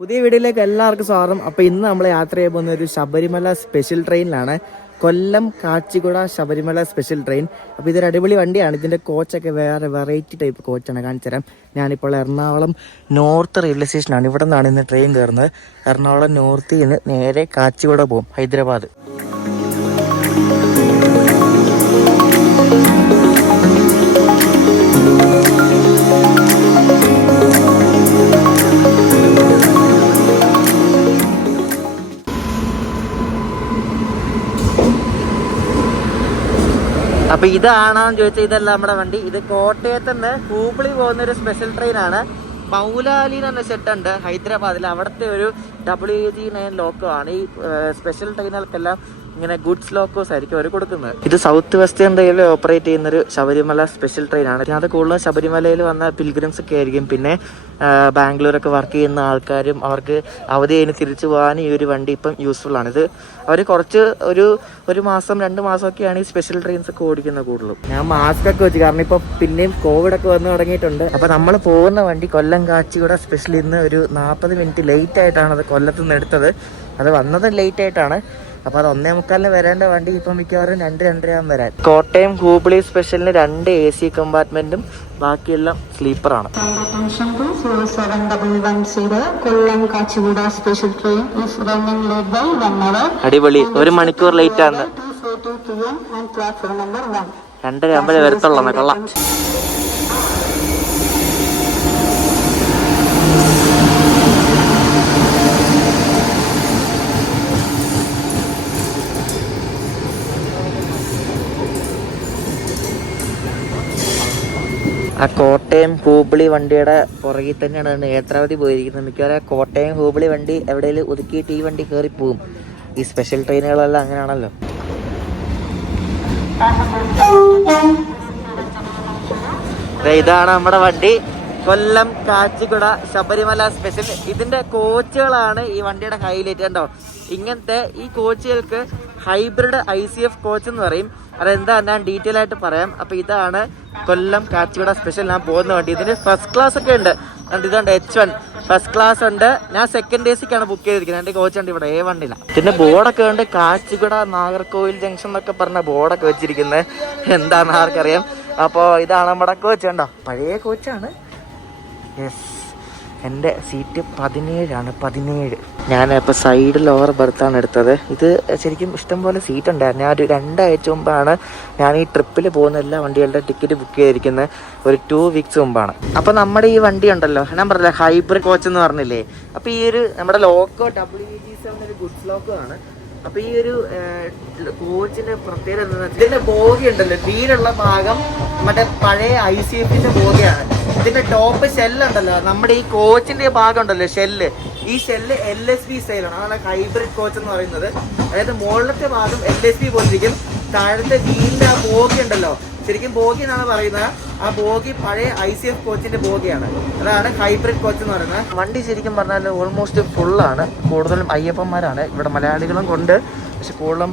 പുതിയ വീഡിയോയിലേക്ക് എല്ലാവർക്കും സ്വാഗതം. അപ്പോൾ ഇന്ന് നമ്മൾ യാത്ര ചെയ്യാൻ പോകുന്ന ഒരു ശബരിമല സ്പെഷ്യൽ ട്രെയിനിലാണ്. കൊല്ലം കാച്ചിക്കുട ശബരിമല സ്പെഷ്യൽ ട്രെയിൻ. അപ്പോൾ ഇതൊരു അടിപൊളി വണ്ടിയാണ്. ഇതിൻ്റെ കോച്ചൊക്കെ വേറെ വെറൈറ്റി ടൈപ്പ് കോച്ചാണ്. കാണിച്ചു തരാം. ഞാനിപ്പോൾ എറണാകുളം നോർത്ത് റെയിൽവേ സ്റ്റേഷനാണ്. ഇവിടെ നിന്നാണ് ഇന്ന് ട്രെയിൻ കയറുന്നത്. എറണാകുളം നോർത്തിൽ നിന്ന് നേരെ കാച്ചിക്കുട പോകും, ഹൈദരാബാദ്. അപ്പൊ ഇതാണോന്ന് ചോദിച്ചാൽ ഇതല്ല നമ്മുടെ വണ്ടി. ഇത് കോട്ടയത്ത് നിന്ന് ഹൂബ്ലി പോകുന്ന ഒരു സ്പെഷ്യൽ ട്രെയിനാണ്. മൗലാലി എന്ന് പറഞ്ഞ സെറ്റുണ്ട് ഹൈദരാബാദിൽ. അവിടുത്തെ ഒരു WG9 ലോക്കോ ആണ്. ഈ സ്പെഷ്യൽ ട്രെയിനുകൾക്കെല്ലാം ഇങ്ങനെ ഗുഡ്സ് ലോക്കോസ് ആയിരിക്കും അവർ കൊടുക്കുന്നത്. ഇത് സൗത്ത് വെസ്റ്റേൺ റെയിൽവേ ഓപ്പറേറ്റ് ചെയ്യുന്ന ഒരു ശബരിമല സ്പെഷ്യൽ ട്രെയിനാണ്. അത് കൂടുതൽ ശബരിമലയിൽ വന്ന പിൽഗ്രിംസ് ഒക്കെ ആയിരിക്കും. പിന്നെ ബാംഗ്ലൂരൊക്കെ വർക്ക് ചെയ്യുന്ന ആൾക്കാരും അവർക്ക് അവധി കഴിഞ്ഞ് തിരിച്ചു പോകാൻ ഈ ഒരു വണ്ടി ഇപ്പം യൂസ്ഫുൾ ആണ്. ഇത് അവർ കുറച്ച് ഒരു മാസം 2 മാസമൊക്കെയാണ് ഈ സ്പെഷ്യൽ ട്രെയിൻസ് ഒക്കെ ഓടിക്കുന്നത് കൂടുതലും. ഞാൻ മാസ്ക് ഒക്കെ വെച്ച്, കാരണം ഇപ്പോൾ പിന്നെയും കോവിഡ് ഒക്കെ വന്നു തുടങ്ങിയിട്ടുണ്ട്. അപ്പോൾ നമ്മൾ പോകുന്ന വണ്ടി കൊല്ലം കാച്ചിക്കുട സ്പെഷ്യൽ ഇന്ന് ഒരു 40 മിനിറ്റ് ലേറ്റ് ആയിട്ടാണ് അത് കൊല്ലത്ത് നിന്ന് എടുത്തത്. അത് വന്നത് ലേറ്റ് ആയിട്ടാണ്. അപ്പോൾ അത് 1:45 വരേണ്ട വണ്ടി ഇപ്പം മിക്കവാറും 2-2:30 വരാൻ. കോട്ടയം ഹൂബ്ലി സ്പെഷ്യലിന് 2 AC കമ്പാർട്ട്മെന്റും ബാക്കിയെല്ലാം സ്ലീപ്പറാണ്. അടിപൊളി. 1 മണിക്കൂർ ലേറ്റ് ആണ്. 2:30 വരത്തുള്ള കൊള്ളാം. ആ കോട്ടയം ഹൂബ്ലി വണ്ടിയുടെ പുറകിൽ തന്നെയാണ് നേത്രാവതി പോയിരിക്കുന്നത്. മിക്കവാറും കോട്ടയം ഹൂബ്ലി വണ്ടി എവിടെയെങ്കിലും ഒതുക്കിയിട്ട് ഈ വണ്ടി കയറിപ്പോവും. ഈ സ്പെഷ്യൽ ട്രെയിനുകളെല്ലാം അങ്ങനെയാണല്ലോ. ഇതാണ് നമ്മുടെ വണ്ടി, കൊല്ലം കാച്ചിക്കുട ശബരിമല സ്പെഷ്യൽ. ഇതിന്റെ കോച്ചുകളാണ് ഈ വണ്ടിയുടെ ഹൈലൈറ്റ്. കണ്ടോ, ഇങ്ങനത്തെ ഈ കോച്ചുകൾക്ക് ഹൈബ്രിഡ് ICF കോച്ച് എന്ന് പറയും. അതെന്താ ഞാൻ ഡീറ്റെയിൽ ആയിട്ട് പറയാം. അപ്പൊ ഇതാണ് കൊല്ലം കാച്ചിക്കുട സ്പെഷ്യൽ ഞാൻ പോകുന്ന വണ്ടി. ഇതിന് ഫസ്റ്റ് ക്ലാസ് ഒക്കെ ഉണ്ട്. ഇതുണ്ട് H1 ഫസ്റ്റ് ക്ലാസ് ഉണ്ട്. ഞാൻ സെക്കൻഡ് ACക്കാണ് ബുക്ക് ചെയ്തിരിക്കുന്നത്. എൻ്റെ കോച്ച് ഉണ്ട് ഇവിടെ A1 ല്ല. ഇതിന്റെ ബോർഡൊക്കെ ഉണ്ട്. കാച്ചിക്കുട നാഗർകോവിൽ ജംഗ്ഷൻ എന്നൊക്കെ പറഞ്ഞ ബോർഡൊക്കെ വെച്ചിരിക്കുന്നത്. എന്താണെന്ന് ആർക്കറിയാം. അപ്പോൾ ഇതാണ് നമ്മുടെ കോച്ച്. കണ്ടോ, പഴയ കോച്ചാണ്. യെസ്, എൻ്റെ സീറ്റ് 17 17. ഞാൻ ഇപ്പോൾ സൈഡ് ലോവർ ബർത്താണ് എടുത്തത്. ഇത് ശരിക്കും ഇഷ്ടംപോലെ സീറ്റ് ഉണ്ടായിരുന്നു. ഞാൻ ഒരു 2 ആഴ്ച മുമ്പാണ് ഞാൻ ഈ ട്രിപ്പിൽ പോകുന്ന എല്ലാ വണ്ടികളുടെ ടിക്കറ്റ് ബുക്ക് ചെയ്തിരിക്കുന്നത്. ഒരു 2 വീക്സ് മുമ്പാണ്. അപ്പോൾ നമ്മുടെ ഈ വണ്ടി ഉണ്ടല്ലോ, ഞാൻ പറഞ്ഞില്ല ഹൈബ്രിഡ് കോച്ച് എന്ന് പറഞ്ഞില്ലേ. അപ്പോൾ ഈ ഒരു നമ്മുടെ ലോക്കോ WG7 ഒരു ഗുഡ്സ് ലോക്കോ ആണ്. അപ്പൊ ഈ ഒരു കോച്ചിന്റെ പ്രത്യേകത എന്താ വെച്ചാൽ ഇതിന്റെ ബോഗി ഉണ്ടല്ലോ, വീലുള്ള ഭാഗം മറ്റേ പഴയ ICFന്റെ ബോഗിയാണ്. ഇതിന്റെ ടോപ്പ് ഷെല്ലുണ്ടല്ലോ, നമ്മുടെ ഈ കോച്ചിന്റെ ഭാഗം ഉണ്ടല്ലോ ഷെല്ല്, ഈ ഷെല്ല് LSB സ്റ്റൈലാണ്. അതാണ് ഹൈബ്രിഡ് കോച്ച് എന്ന് പറയുന്നത്. അതായത് മുകളിലത്തെ ഭാഗം LSB പോലിരിക്കും. താഴത്തെ വീലിന്റെ ആ ബോഗി ഉണ്ടല്ലോ, ശരിക്കും ബോഗി എന്നാണ് പറയുന്നത്. ആ ബോഗി പഴയ ICF കോച്ചിന്റെ ബോഗിയാണ്. അതാണ് ഹൈബ്രിഡ് കോച്ച് എന്ന് പറയുന്നത്. വണ്ടി ശരിക്കും പറഞ്ഞാൽ ഓൾമോസ്റ്റ് ഫുള്ളാണ്. കൂടുതലും അയ്യപ്പന്മാരാണ് ഇവിടെ, മലയാളികളും കൊണ്ട്. പക്ഷെ കൂടുതലും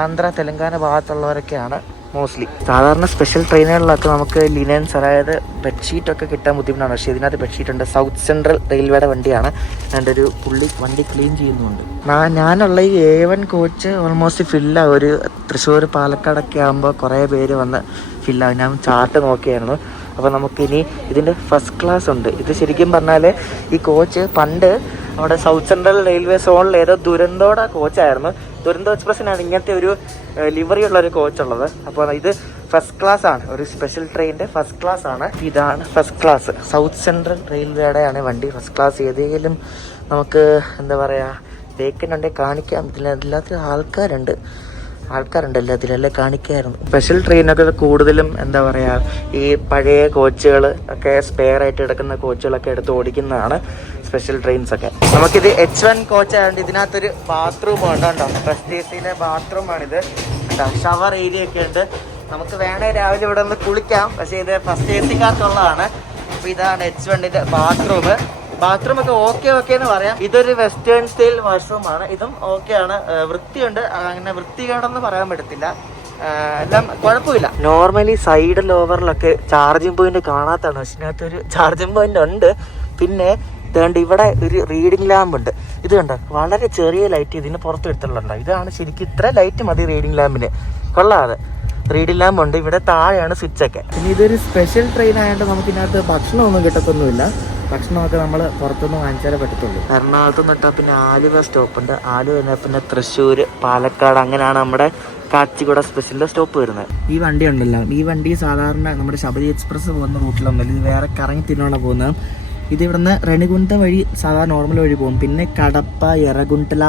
ആന്ധ്ര തെലങ്കാന ഭാഗത്തുള്ളവരൊക്കെയാണ് മോസ്റ്റ്ലി. സാധാരണ സ്പെഷ്യൽ ട്രെയിനുകളിലൊക്കെ നമുക്ക് ലിനൻസ്, അതായത് ബെഡ്ഷീറ്റൊക്കെ കിട്ടാൻ ബുദ്ധിമുട്ടാണ്. പക്ഷേ ഇതിനകത്ത് ബെഡ്ഷീറ്റ് ഉണ്ട്. സൗത്ത് സെൻട്രൽ റെയിൽവേയുടെ വണ്ടിയാണ്. എൻ്റെ ഒരു പുള്ളി വണ്ടി ക്ലീൻ ചെയ്യുന്നുണ്ട്. ഞാനുള്ള ഈ A1 കോച്ച് ഓൾമോസ്റ്റ് ഫില്ലാകും. ഒരു തൃശ്ശൂർ പാലക്കാടൊക്കെ ആകുമ്പോൾ കുറേ പേര് വന്ന് ഫില്ലാകും. ഞാൻ ചാർട്ട് നോക്കിയായിരുന്നു. അപ്പോൾ നമുക്കിനി ഇതിൻ്റെ ഫസ്റ്റ് ക്ലാസ് ഉണ്ട്. ഇത് ശരിക്കും പറഞ്ഞാൽ ഈ കോച്ച് പണ്ട് അവിടെ സൗത്ത് സെൻട്രൽ റെയിൽവേ സോണിൽ ഏതോ ദുരന്തോടെ കോച്ചായിരുന്നു. ദുരന്തോ എക്സ്പ്രസ്സിനാണ് ഇങ്ങനത്തെ ഒരു ലിവറി ഉള്ളൊരു കോച്ചുള്ളത്. അപ്പോൾ ഇത് ഫസ്റ്റ് ക്ലാസ് ആണ്, ഒരു സ്പെഷ്യൽ ട്രെയിനിൻ്റെ ഫസ്റ്റ് ക്ലാസ് ആണ്. ഇതാണ് ഫസ്റ്റ് ക്ലാസ്. സൗത്ത് സെൻട്രൽ റെയിൽവേയുടെ ആണ് വണ്ടി. ഫസ്റ്റ് ക്ലാസ് ഏതെങ്കിലും നമുക്ക് എന്താ പറയുക വേക്കൻ്റ് ഉണ്ടെങ്കിൽ കാണിക്കാം. ഇതിലെല്ലാത്തിലും ആൾക്കാരുണ്ട് എല്ലാത്തിലെല്ലാം കാണിക്കായിരുന്നു. സ്പെഷ്യൽ ട്രെയിനൊക്കെ കൂടുതലും എന്താ പറയുക ഈ പഴയ കോച്ചുകൾ ഒക്കെ സ്പെയർ ആയിട്ട് കിടക്കുന്ന കോച്ചുകളൊക്കെ എടുത്ത് ഓടിക്കുന്നതാണ് സ്പെഷ്യൽ ട്രെയിൻസ് ഒക്കെ. നമുക്കിത് H1 കോച്ചായതുകൊണ്ട് ഇതിനകത്തൊരു ബാത്റൂം ഉണ്ടോ, ഫസ്റ്റ് ACയിലെ ബാത്റൂമാണിത്. ഷവർ ഏരിയ ഒക്കെ ഉണ്ട്. നമുക്ക് വേണേൽ രാവിലെ ഇവിടെ നിന്ന് കുളിക്കാം. പക്ഷേ ഇത് ഫസ്റ്റ് ACക്കകത്തുള്ളതാണ്. അപ്പോൾ ഇതാണ് H1ന്റെ ബാത്റൂം ഒക്കെ ഓക്കെ എന്ന് പറയാം. ഇതൊരു വെസ്റ്റേൺ സ്റ്റൈൽ വാഷ്റൂമാണ്. ഇതും ഓക്കെയാണ്, വൃത്തിയുണ്ട്. അങ്ങനെ വൃത്തികേടെന്ന് പറയാൻ പറ്റത്തില്ല. എല്ലാം കുഴപ്പമില്ല. നോർമലി സൈഡ് ലോവറിലൊക്കെ ചാർജിങ് പോയിന്റ് കാണാത്തതാണ്. പക്ഷെ ഇതിനകത്തൊരു ചാർജിങ് പോയിന്റ് ഉണ്ട്. പിന്നെ ഇതുകൊണ്ട് ഇവിടെ ഒരു റീഡിംഗ് ലാമ്പ് ഉണ്ട്. ഇത് കണ്ടോ, വളരെ ചെറിയ ലൈറ്റ് ഇതിന് പുറത്ത് എടുത്തുള്ളൂ. ഇതാണ് ശരിക്കും, ഇത്ര ലൈറ്റ് മതി റീഡിംഗ് ലാമ്പിന്. കൊള്ളാതെ റീഡിംഗ് ലാമ്പ് ഉണ്ട്. ഇവിടെ താഴെയാണ് സ്വിച്ചൊക്കെ. പിന്നെ ഇതൊരു സ്പെഷ്യൽ ട്രെയിൻ ആയതുകൊണ്ട് നമുക്ക് ഇതിനകത്ത് ഭക്ഷണമൊന്നും കിട്ടത്തൊന്നുമില്ല. ഭക്ഷണമൊക്കെ നമ്മൾ പുറത്തുനിന്ന് വാങ്ങിച്ചാലേ പറ്റത്തുള്ളൂ. എറണാകുളത്ത് നിന്നിട്ടാൽ പിന്നെ ആലുവ സ്റ്റോപ്പുണ്ട്. ആലുവ കഴിഞ്ഞാൽ പിന്നെ തൃശ്ശൂർ, പാലക്കാട്, അങ്ങനെയാണ് നമ്മുടെ കാച്ചിഗുഡ സ്പെഷ്യലിൻ്റെ സ്റ്റോപ്പ് വരുന്നത്. ഈ വണ്ടി ഉണ്ടല്ലോ, ഈ വണ്ടി സാധാരണ നമ്മുടെ ശബരി എക്സ്പ്രസ് പോകുന്ന റൂട്ടിലൊന്നുമില്ല. ഇത് വേറെ കറങ്ങി തിരിഞ്ഞാണ് പോകുന്നത്. ഇത് ഇവിടുന്ന് റെണിഗുണ്ട വഴി സാധാരണ നോർമൽ വഴി പോകും. പിന്നെ കടപ്പ, എറഗുണ്ടല,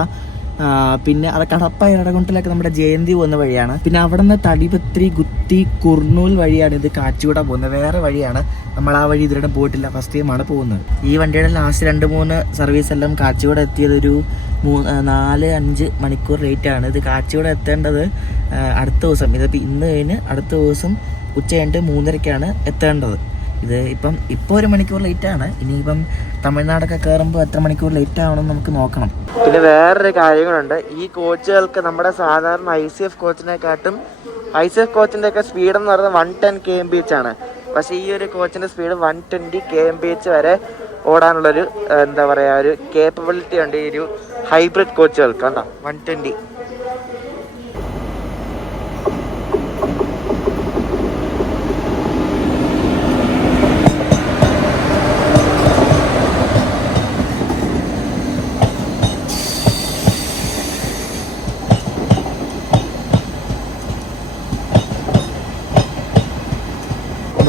പിന്നെ അത് കടപ്പ, എറഗുണ്ടലൊക്കെ നമ്മുടെ ജയന്തി പോകുന്ന വഴിയാണ്. പിന്നെ അവിടെ നിന്ന് തടിപത്രി, ഗുത്തി, കുർണൂൽ വഴിയാണ് ഇത് കാച്ചിഗുഡ പോകുന്നത്. വേറെ വഴിയാണ്, നമ്മൾ ആ വഴി ഇതിലൂടെ പോയിട്ടില്ല, ഫസ്റ്റ് ടൈമാണ് പോകുന്നത്. ഈ വണ്ടിയുടെ ലാസ്റ്റ് 2-3 സർവീസ് എല്ലാം കാച്ചിഗുഡ എത്തിയതൊരു 4-5 മണിക്കൂർ ലേറ്റാണ്. ഇത് കാച്ചിഗുഡ എത്തേണ്ടത് അടുത്ത ദിവസം, ഇതിപ്പോൾ ഇന്ന് കഴിഞ്ഞ് അടുത്ത ദിവസം ഉച്ച കഴിഞ്ഞിട്ട് 3:30-ക്കാണ് എത്തേണ്ടത്. ഇത് ഇപ്പോൾ 1 മണിക്കൂർ ലേറ്റാണ്. ഇനിയിപ്പം തമിഴ്നാടൊക്കെ കയറുമ്പോൾ എത്ര മണിക്കൂർ ലേറ്റ് ആവണമെന്ന് നമുക്ക് നോക്കണം. പിന്നെ വേറൊരു കാര്യങ്ങളുണ്ട്. ഈ കോച്ചുകൾക്ക് നമ്മുടെ സാധാരണ ICF കോച്ചിനെക്കാട്ടും ICF കോച്ചിൻ്റെ ഒക്കെ സ്പീഡ് എന്ന് പറയുന്നത് 110 kmph ആണ്. പക്ഷേ ഈ ഒരു കോച്ചിൻ്റെ സ്പീഡ് 120 kmph വരെ ഓടാനുള്ളൊരു എന്താ പറയുക, ഒരു കേപ്പബിലിറ്റി ഉണ്ട് ഈ ഒരു ഹൈബ്രിഡ് കോച്ചുകൾക്ക്. കണ്ടോ, 120.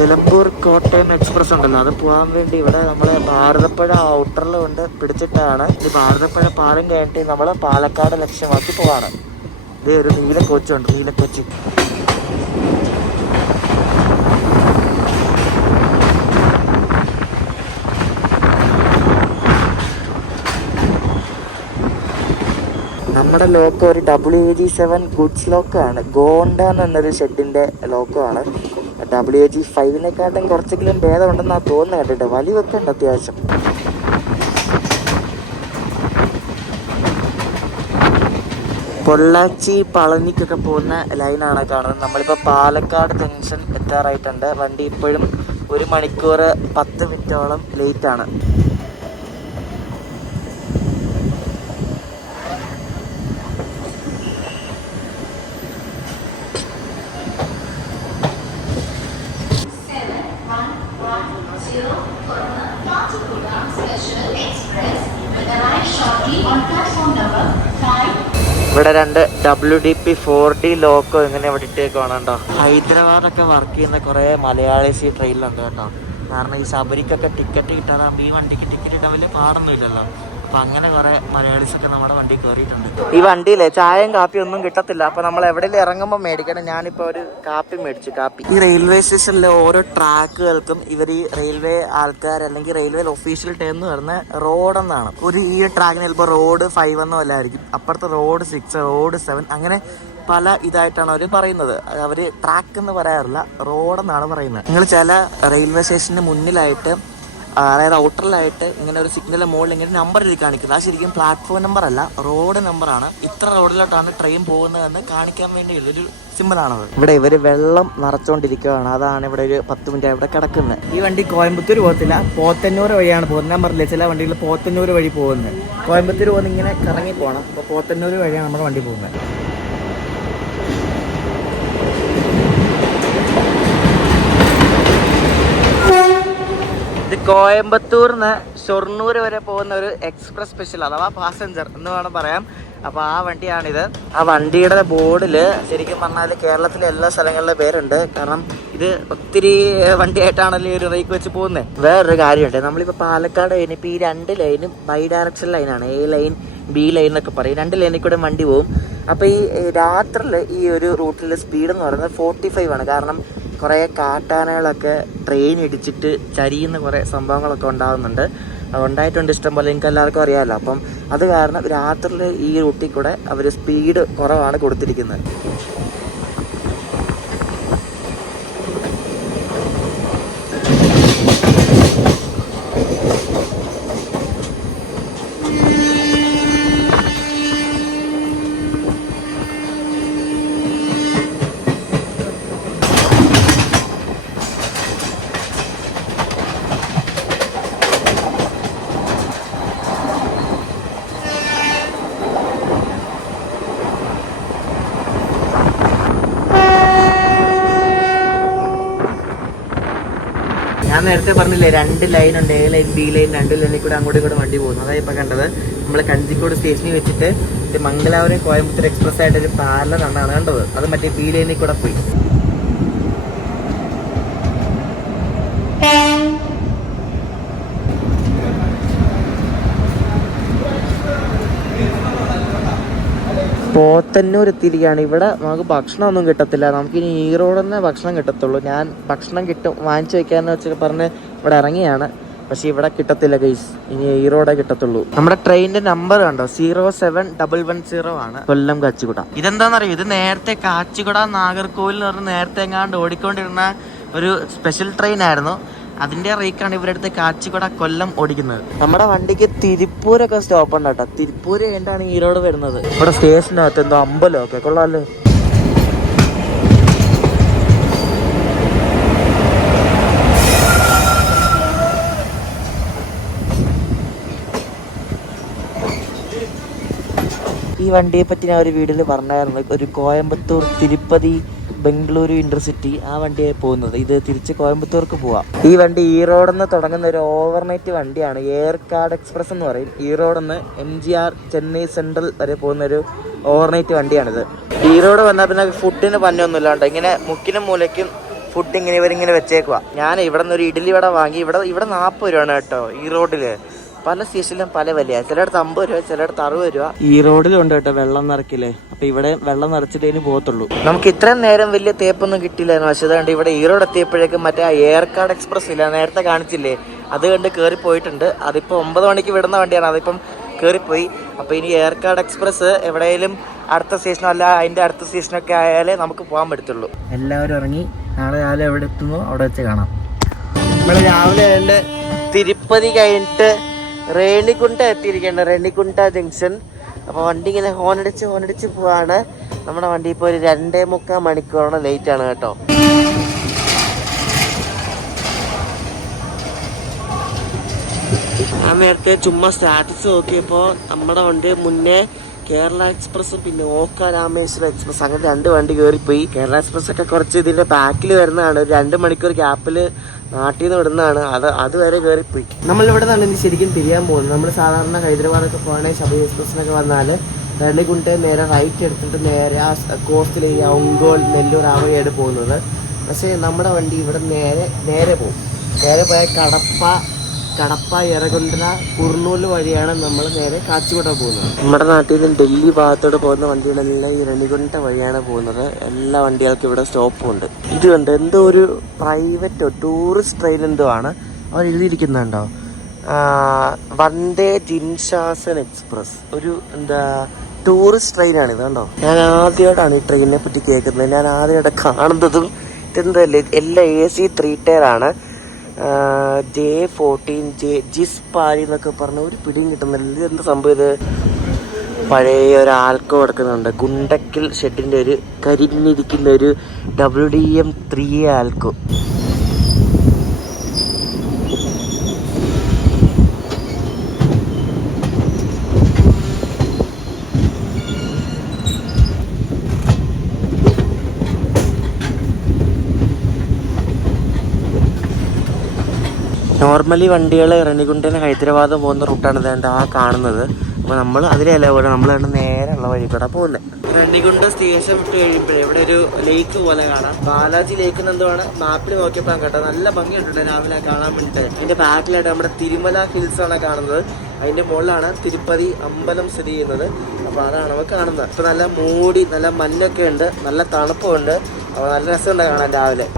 നിലമ്പൂർ കോട്ടയം എക്സ്പ്രസ് ഉണ്ടല്ലോ, അത് പോകാൻ വേണ്ടി ഇവിടെ നമ്മളെ ഭാരതപ്പുഴ ഔട്ടറിൽ കൊണ്ട് പിടിച്ചിട്ടാണ്. ഇത് ഭാരതപ്പുഴ പാലം കഴിഞ്ഞിട്ട് നമ്മൾ പാലക്കാട് ലക്ഷ്യമാക്കി പോവാണ്. ഇത് ഒരു നീല കോച്ചുണ്ട്, നീല കോച്ച്. നമ്മുടെ ലോക്കോ ഒരു WAG7 ഗുഡ്സ് ലോക്കാണ്. ഗോണ്ട എന്നൊരു ഷെഡിൻ്റെ ലോക്കോ ആണ്. WAG5-നെക്കാട്ടും കുറച്ചെങ്കിലും ഭേദമുണ്ടെന്നാണ് തോന്നുന്നത് കേട്ടിട്ട്. വലിവൊക്കെ ഉണ്ട് അത്യാവശ്യം. പൊള്ളാച്ചി പളനിക്കൊക്കെ പോകുന്ന ലൈനാണ് കാണുന്നത്. നമ്മളിപ്പോൾ പാലക്കാട് ജംഗ്ഷൻ എത്താറായിട്ടുണ്ട്. വണ്ടി ഇപ്പോഴും 1 മണിക്കൂർ 10 മിനിറ്റോളം ലേറ്റാണ്. ഇവിടെ 2 WDP-4D ലോക്കോ ഇങ്ങനെ ഇവിടെ ഇട്ടേക്കാണ് കേട്ടോ. ഹൈദരാബാദൊക്കെ വർക്ക് ചെയ്യുന്ന കുറേ മലയാളീസ് ഈ ട്രെയിനിലുണ്ട് കേട്ടോ. കാരണം ഈ ശബരിക്കൊക്കെ ടിക്കറ്റ് കിട്ടാതാകുമ്പോൾ ഈ വണ്ടിക്ക് ടിക്കറ്റ് കിട്ടാൻ വലിയ പാടൊന്നും ഇല്ലല്ലോ. അപ്പം അങ്ങനെ കുറേ മലയാളീസൊക്കെ നമ്മുടെ വണ്ടി കയറിയിട്ടുണ്ട്. ഈ വണ്ടിയിലെ ചായയും കാപ്പിയും ഒന്നും കിട്ടത്തില്ല. അപ്പം നമ്മൾ എവിടെയെങ്കിലും ഇറങ്ങുമ്പോൾ മേടിക്കണം. ഞാനിപ്പോൾ ഒരു കാപ്പി മേടിച്ചു. കാപ്പി ഈ റെയിൽവേ സ്റ്റേഷനിലെ ഓരോ ട്രാക്കുകൾക്കും ഇവർ ഈ റെയിൽവേ ആൾക്കാർ അല്ലെങ്കിൽ റെയിൽവേ ഒഫീഷ്യൽ ടേം എന്ന് പറയുന്ന റോഡെന്നാണ്. ഈ ട്രാക്കിന് ചിലപ്പോൾ റോഡ് 5 എന്നോ അല്ലായിരിക്കും, അപ്പുറത്ത് റോഡ് 6, റോഡ് 7, അങ്ങനെ പല ഇതായിട്ടാണ് അവർ പറയുന്നത്. അവർ ട്രാക്ക് എന്ന് പറയാറില്ല, റോഡെന്നാണ് പറയുന്നത്. നിങ്ങൾ ചില റെയിൽവേ സ്റ്റേഷന് മുന്നിലായിട്ട്, അതായത് ഔട്ടറിലായിട്ട് ഇങ്ങനെ ഒരു സിഗ്നലിന്റെ മുകളിൽ ഇങ്ങനെ നമ്പർ എഴുതി കാണിക്കുന്നത്. അത് ശരിക്കും പ്ലാറ്റ്ഫോം നമ്പർ അല്ല, റോഡ് നമ്പറാണ്. ഇത്ര റോഡിലോട്ടാണ് ട്രെയിൻ പോകുന്നതെന്ന് കാണിക്കാൻ വേണ്ടിയുള്ളൊരു സിമ്പിളാണത്. ഇവിടെ ഇവർ വെള്ളം നിറച്ചുകൊണ്ടിരിക്കുകയാണ്. അതാണ് ഇവിടെ ഒരു 10 മിനിറ്റ് ഇവിടെ കിടക്കുന്നത്. ഈ വണ്ടി കോയമ്പത്തൂർ പോകത്തില്ല, പോത്തന്നൂർ വഴിയാണ് പോകുന്നത്. ഞാൻ പറഞ്ഞില്ല, ചില വണ്ടികൾ പോത്തന്നൂർ വഴി പോകുന്നത്. കോയമ്പത്തൂർ പോകുന്ന ഇങ്ങനെ കറങ്ങി പോകണം. അപ്പോൾ പോത്തന്നൂർ വഴിയാണ് നമ്മുടെ വണ്ടി പോകുന്നത്. ഇത് കോയമ്പത്തൂരിന്ന് ഷൊർണൂർ വരെ പോകുന്ന ഒരു എക്സ്പ്രസ് സ്പെഷ്യൽ അഥവാ പാസഞ്ചർ എന്ന് വേണം പറയാം. അപ്പോൾ ആ വണ്ടിയാണിത്. ആ വണ്ടിയുടെ ബോർഡിൽ ശരിക്കും പറഞ്ഞാൽ കേരളത്തിലെ എല്ലാ സ്ഥലങ്ങളിലെ പേരുണ്ട്. കാരണം ഇത് ഒത്തിരി വണ്ടിയായിട്ടാണല്ലോ ഈ ഒരു റേക്ക് വെച്ച് പോകുന്നത്. വേറൊരു കാര്യമുണ്ട്, നമ്മളിപ്പോൾ പാലക്കാട് കഴിഞ്ഞ് ഇപ്പോൾ ഈ 2 ലൈനും ബൈ ഡയറക്ഷൻ ലൈനാണ്. A ലൈൻ, B ലൈൻ എന്നൊക്കെ പറയും. 2 ലൈനിൽ കൂടെ വണ്ടി പോകും. അപ്പോൾ ഈ രാത്രിയിൽ ഈ ഒരു റൂട്ടിലെ സ്പീഡ് എന്ന് പറയുന്നത് 45 ആണ്. കാരണം കുറേ കാട്ടാനകളൊക്കെ ട്രെയിൻ ഇടിച്ചിട്ട് ചരിയുന്ന കുറേ സംഭവങ്ങളൊക്കെ ഉണ്ടാകുന്നുണ്ട്, ഉണ്ടായിട്ടുണ്ട് ഇഷ്ടം പോലെ, എനിക്ക് എല്ലാവർക്കും അറിയാമല്ലോ. അപ്പം അത് കാരണം രാത്രിയിൽ ഈ റൂട്ടിൽ കൂടെ അവർ സ്പീഡ് കുറവാണ് കൊടുത്തിരിക്കുന്നത്. ഞാൻ നേരത്തെ പറഞ്ഞില്ലേ 2 ലൈൻ ഉണ്ട്, A ലൈൻ B ലൈൻ, 2 ലൈനിൽ കൂടെ അങ്ങോട്ടും ഇങ്ങോട്ടും വണ്ടി പോകുന്നു. അതായത് ഇപ്പൊ കണ്ടത് നമ്മൾ കഞ്ചിക്കോട് സ്റ്റേഷനിൽ വെച്ചിട്ട് മംഗലാപുരം കോയമ്പത്തൂർ എക്സ്പ്രസ് ആയിട്ട് ഒരു പാരലൽ ആണ് കണ്ടത്. അത് മറ്റേ B ലൈനിൽ കൂടെ പോയി. പോത്തന്നൂർ എത്തിയിരിക്കുകയാണ്. ഇവിടെ നമുക്ക് ഭക്ഷണമൊന്നും കിട്ടത്തില്ല. നമുക്കിനി ഈറോഡ് തന്നെ ഭക്ഷണം കിട്ടത്തുള്ളൂ. ഞാൻ ഭക്ഷണം വാങ്ങിച്ചു വെക്കാന്ന് വെച്ച് പറഞ്ഞ് ഇവിടെ ഇറങ്ങിയാണ്. പക്ഷെ ഇവിടെ കിട്ടത്തില്ല ഗൈസ്, ഇനി ഈറോഡേ കിട്ടത്തുള്ളൂ. നമ്മുടെ ട്രെയിനിന്റെ നമ്പർ കണ്ടോ, 07110 ആണ്, കൊല്ലം കാച്ചിക്കുട. ഇതെന്താണെന്നറിയോ, ഇത് നേരത്തെ കാച്ചിക്കുട നാഗർകോവിൽ എന്ന് പറഞ്ഞ് നേരത്തെ എങ്ങാണ്ട് ഓടിക്കൊണ്ടിരുന്ന ഒരു സ്പെഷ്യൽ ട്രെയിൻ ആയിരുന്നു. അതിന്റെ റേക്കാണ് ഇവരുടെ അടുത്ത് കാച്ചിക്കുട കൊല്ലം ഓടിക്കുന്നത്. നമ്മുടെ വണ്ടിക്ക് തിരുപ്പൂരൊക്കെ സ്റ്റോപ്പ് ഉണ്ട് കേട്ടോ. തിരുപ്പൂര് കഴിഞ്ഞാണ് ഈറോഡ് വരുന്നത്. ഇവിടെ സ്റ്റേഷനകത്ത് എന്തോ അമ്പലമൊക്കെ കൊള്ളാമല്ലോ. ഈ വണ്ടിയെ പറ്റി ഞാൻ ഒരു വീഡിയോയിൽ പറഞ്ഞായിരുന്നു. ഒരു കോയമ്പത്തൂർ തിരുപ്പതി ബംഗളൂരു ഇന്റർസിറ്റി ആ വണ്ടിയായി പോകുന്നത്. ഇത് തിരിച്ച് കോയമ്പത്തൂർക്ക് പോവാം. ഈ വണ്ടി ഈറോഡിൽ തുടങ്ങുന്ന ഒരു ഓവർനൈറ്റ് വണ്ടിയാണ്. ഏർക്കാട് എക്സ്പ്രസ് എന്ന് പറയും. ഈറോഡിൽ MGR ചെന്നൈ സെൻട്രൽ വരെ പോകുന്ന ഒരു ഓവർനൈറ്റ് വണ്ടിയാണിത്. ഈറോഡ് വന്നാൽ പിന്നെ ഫുഡിന് പഞ്ഞൊന്നുമില്ലാണ്ട് ഇങ്ങനെ മുക്കിനും മൂലയ്ക്കും ഫുഡ് ഇവരിങ്ങനെ വെച്ചേക്കുക. ഞാൻ ഇവിടെ നിന്ന് ഒരു ഇഡ്ഡലി വട വാങ്ങി. ഇവിടെ 40 രൂപയാണ് കേട്ടോ ഈറോഡില്. പല സ്റ്റേഷനിലും പല വിലയാണ്. ചിലയിടത്ത് 50 രൂപ, ചിലയിടത്ത് 60 രൂപ. ഈ റോഡിലുണ്ട് കേട്ടോ വെള്ളം നിറക്കില്ലേ. അപ്പൊ ഇവിടെ വെള്ളം നിറച്ചിട്ടേ പോകത്തുള്ളൂ. നമുക്ക് ഇത്രയും നേരം വലിയ തേപ്പൊന്നും കിട്ടിയില്ലായിരുന്നു. പക്ഷേ അതുകൊണ്ട് ഇവിടെ ഈറോഡ് എത്തിയപ്പോഴേക്കും മറ്റേ ഏർക്കാട് എക്സ്പ്രസ് ഇല്ല, നേരത്തെ കാണിച്ചില്ലേ, അത് കണ്ട് കയറി പോയിട്ടുണ്ട്. അതിപ്പോൾ 9 മണിക്ക് വിടുന്ന വണ്ടിയാണ്, അതിപ്പം കയറിപ്പോയി. അപ്പോൾ ഇനി ഏർക്കാട് എക്സ്പ്രസ് എവിടെയെങ്കിലും അടുത്ത സ്റ്റേഷനോ അല്ല അതിൻ്റെ അടുത്ത സ്റ്റേഷനൊക്കെ ആയാലേ നമുക്ക് പോകാൻ പറ്റത്തുള്ളൂ. എല്ലാവരും ഇറങ്ങി നാളെ രാവിലെ എവിടെ എത്തുന്നു അവിടെ വെച്ച് കാണാം. നമ്മൾ രാവിലെ ആയതുകൊണ്ട് തിരുപ്പതി കഴിഞ്ഞിട്ട് റേണിക്കുണ്ട എത്തിയിരിക്കുകയാണ്, റേണിക്കുണ്ട ജംഗ്ഷൻ. അപ്പോൾ വണ്ടി ഇങ്ങനെ ഹോണടിച്ച് പോവാണ്. നമ്മുടെ വണ്ടി ഇപ്പോൾ ഒരു 2.25 മണിക്കൂറോളം ലേറ്റ് ആണ് കേട്ടോ. ഞാൻ നേരത്തെ ചുമ്മാ സ്റ്റാറ്റസ് നോക്കിയപ്പോൾ നമ്മുടെ വണ്ടി മുന്നേ കേരള എക്സ്പ്രസ്സും പിന്നെ ഓക്ക രാമേശ്വരം എക്സ്പ്രസ് അങ്ങനെ 2 വണ്ടി കയറിപ്പോയി. കേരള എക്സ്പ്രസ് ഒക്കെ കുറച്ച് ഇതിന്റെ ബാക്കിൽ വരുന്നതാണ്. ഒരു 2 മണിക്കൂർ ഗ്യാപ്പില് നാട്ടിൽ നിന്ന് വിടുന്നതാണ്. അതുവരെ കയറിപ്പോയി. നമ്മളിവിടെ നിന്നാണ് ഇനി ശരിക്കും തിരിയാൻ പോകുന്നത്. നമ്മൾ സാധാരണ ഹൈദരാബാദൊക്കെ പോകണമെങ്കിൽ ശബരി എക്സ്പ്രസിനൊക്കെ വന്നാൽ റെണികുണ്ടെ നേരെ റൈറ്റ് എടുത്തിട്ട് നേരെ ആ കോസ്റ്റിൽ ഒങ്കോൽ നെല്ലൂർ ആ വഴിയാണ് പോകുന്നത്. പക്ഷേ നമ്മുടെ വണ്ടി ഇവിടെ നേരെ പോകും. നേരെ പോയ കടപ്പ എറകുണ്ടല കുർണൂല് വഴിയാണ് നമ്മൾ നേരെ കാച്ചിക്കുട പോകുന്നത്. നമ്മുടെ നാട്ടിൽ നിന്ന് ഡൽഹി ഭാഗത്തോട് പോകുന്ന വണ്ടികളെല്ലാം ഈ റെണികുണ്ട വഴിയാണ് പോകുന്നത്. എല്ലാ വണ്ടികൾക്കും ഇവിടെ സ്റ്റോപ്പും ഉണ്ട്. ഇത് കണ്ട് എന്തോ ഒരു പ്രൈവറ്റോ ടൂറിസ്റ്റ് ട്രെയിൻ എന്തോ ആണ് അവർ എഴുതിയിരിക്കുന്നുണ്ടോ, വന്ദേ ജിൻഷാസൻ എക്സ്പ്രസ്. ഒരു ടൂറിസ്റ്റ് ട്രെയിനാണ് ഇത് കണ്ടോ. ഞാൻ ആദ്യമായിട്ടാണ് ഈ ട്രെയിനിനെ പറ്റി കേൾക്കുന്നത്. ഞാൻ ആദ്യമായിട്ട് കാണുന്നതും ഇതെന്തല്ലേ, എല്ലാം AC 3 ടയർ ആണ്. J14 ജിസ് പാരി എന്നൊക്കെ പറഞ്ഞ ഒരു പിടിയും കിട്ടുന്നില്ല. ഇത് എന്താ സംഭവം? ഇത് പഴയ ഒരു ആൽക്കോ കിടക്കുന്നുണ്ട്. ഗുണ്ടക്കൽ ഷെഡിന്റെ ഒരു കരിഞ്ഞിരിക്കുന്ന ഒരു WDM 3 ആൽക്കോ. നോർമലി വണ്ടികൾ റെണികുണ്ടേന്ന് ഹൈദരാബാദ് പോകുന്ന റൂട്ടാണ് ഇതാണ്ട് ആ കാണുന്നത്. അപ്പോൾ നമ്മൾ അതിലല്ല പോലെ നമ്മൾ നേരെയുള്ള വഴി കൂടെ പോകുന്നത്. റെണികുണ്ട സ്റ്റേഷൻ വിട്ട് കഴിയുമ്പോഴേ ഇവിടെ ഒരു ലേക്ക് പോലെ കാണാം. ബാലാജി ലേക്ക് എന്തോണ് മാപ്പിൽ നോക്കിയപ്പോൾ കേട്ടോ. നല്ല ഭംഗിയുണ്ട് രാവിലെ കാണാൻ വേണ്ടിയിട്ട്. അതിന്റെ ബാക്കിലായിട്ട് നമ്മുടെ തിരുമല ഹിൽസ് ആണ് കാണുന്നത്. അതിന്റെ മുകളിലാണ് തിരുപ്പതി അമ്പലം സ്ഥിതി ചെയ്യുന്നത്. അപ്പോൾ അതാണ് നമുക്ക് കാണുന്നത്. ഇപ്പൊ നല്ല മൂടി, നല്ല മഞ്ഞൊക്കെ ഉണ്ട്, നല്ല തണുപ്പുണ്ട്. അപ്പോൾ നല്ല രസമുണ്ട് കാണാൻ രാവിലെ.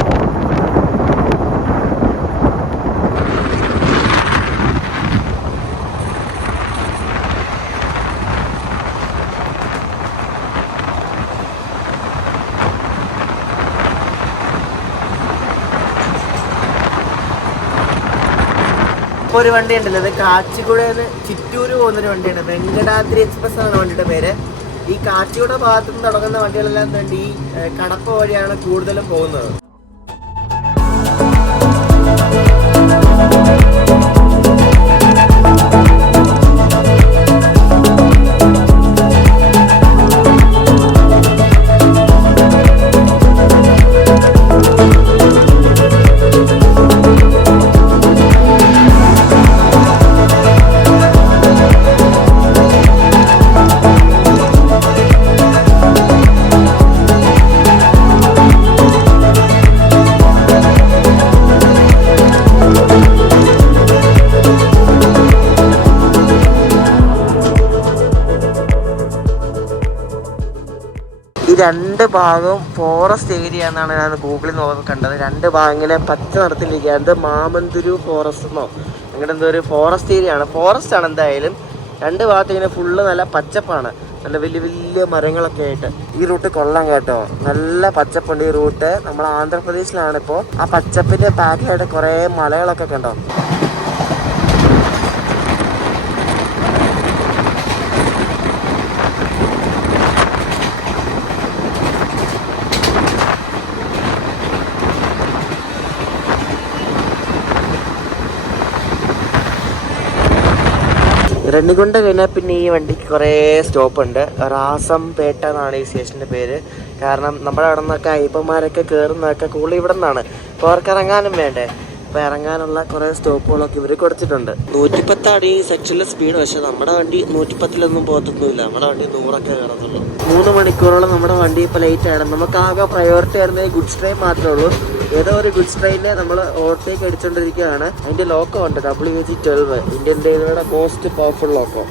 ഒരു വണ്ടി ഉണ്ടല്ലോ, ഇത് കാച്ചിക്കുടന്ന് ചിറ്റൂര് പോകുന്നൊരു വണ്ടിയാണ്. വെങ്കടാദ്രി എക്സ്പ്രസ് ആണ് വണ്ടിയുടെ പേര്. ഈ കാച്ചിക്കുട ഭാഗത്തു നിന്ന് തുടങ്ങുന്ന വണ്ടികളെല്ലാം വേണ്ടി ഈ കടപ്പ വഴിയാണ് കൂടുതലും പോകുന്നത്. രണ്ട് ഭാഗവും ഫോറസ്റ്റ് ഏരിയ എന്നാണ് ഞാൻ ഗൂഗിളിൽ കണ്ടത്. രണ്ട് ഭാഗം ഇങ്ങനെ പച്ച നിറത്തിലിരിക്കുക. എന്ത് മാമന്തുരു ഫോറസ്റ്റ് എന്നോ അങ്ങനെ എന്തോ ഒരു ഫോറസ്റ്റ് ഏരിയ ആണ്. ഫോറസ്റ്റ് ആണ് എന്തായാലും. രണ്ട് ഭാഗത്ത് ഇങ്ങനെ ഫുള്ള് നല്ല പച്ചപ്പാണ്, നല്ല വലിയ വലിയ മരങ്ങളൊക്കെ ആയിട്ട്. ഈ റൂട്ട് കൊള്ളാം കേട്ടോ, നല്ല പച്ചപ്പുണ്ട് ഈ റൂട്ട്. നമ്മൾ ആന്ധ്രാപ്രദേശിലാണ് ഇപ്പോൾ. ആ പച്ചപ്പിന്റെ ബാക്കിലായിട്ട് കുറേ മലകളൊക്കെ കണ്ടോ. റെണിഗുണ്ട കഴിഞ്ഞാൽ പിന്നെ ഈ വണ്ടിക്ക് കുറേ സ്റ്റോപ്പ് ഉണ്ട്. റാസംപേട്ട എന്നാണ് ഈ സ്റ്റേഷൻ്റെ പേര്. കാരണം നമ്മുടെ അവിടെ നിന്നൊക്കെ അയ്യപ്പന്മാരൊക്കെ കയറുന്നതൊക്കെ കൂടുതൽ ഇവിടെ നിന്നാണ്. അപ്പോൾ അവർക്ക് ഇറങ്ങാനും വേണ്ടേ, അപ്പോൾ ഇറങ്ങാനുള്ള കുറേ സ്റ്റോപ്പുകളൊക്കെ ഇവർ കൊടുത്തിട്ടുണ്ട്. 110 ഈ സെക്ഷനിലെ സ്പീഡ്. പക്ഷേ നമ്മുടെ വണ്ടി 110 പോകത്തൊന്നുമില്ല. നമ്മുടെ വണ്ടി 100 കയറത്തുള്ളൂ. 3 മണിക്കൂറോളം നമ്മുടെ വണ്ടി ഇപ്പോൾ ലേറ്റ് ആണ്. നമുക്ക് ആകെ പ്രയോറിറ്റി ആയിരുന്ന ഈ ഗുഡ്സ് ട്രെയിൻ മാത്രമേ ഉള്ളൂ. ഏതോ ഒരു ഗുഡ്സ് ട്രെയിനിനെ നമ്മൾ ഓവർടേക്ക് അടിച്ചുകൊണ്ടിരിക്കുകയാണ്. അതിൻ്റെ ലോക്കോ ഉണ്ട്, WG12, ഇന്ത്യൻ റെയിൽവേയുടെ മോസ്റ്റ് പവർഫുൾ ലോക്കോ.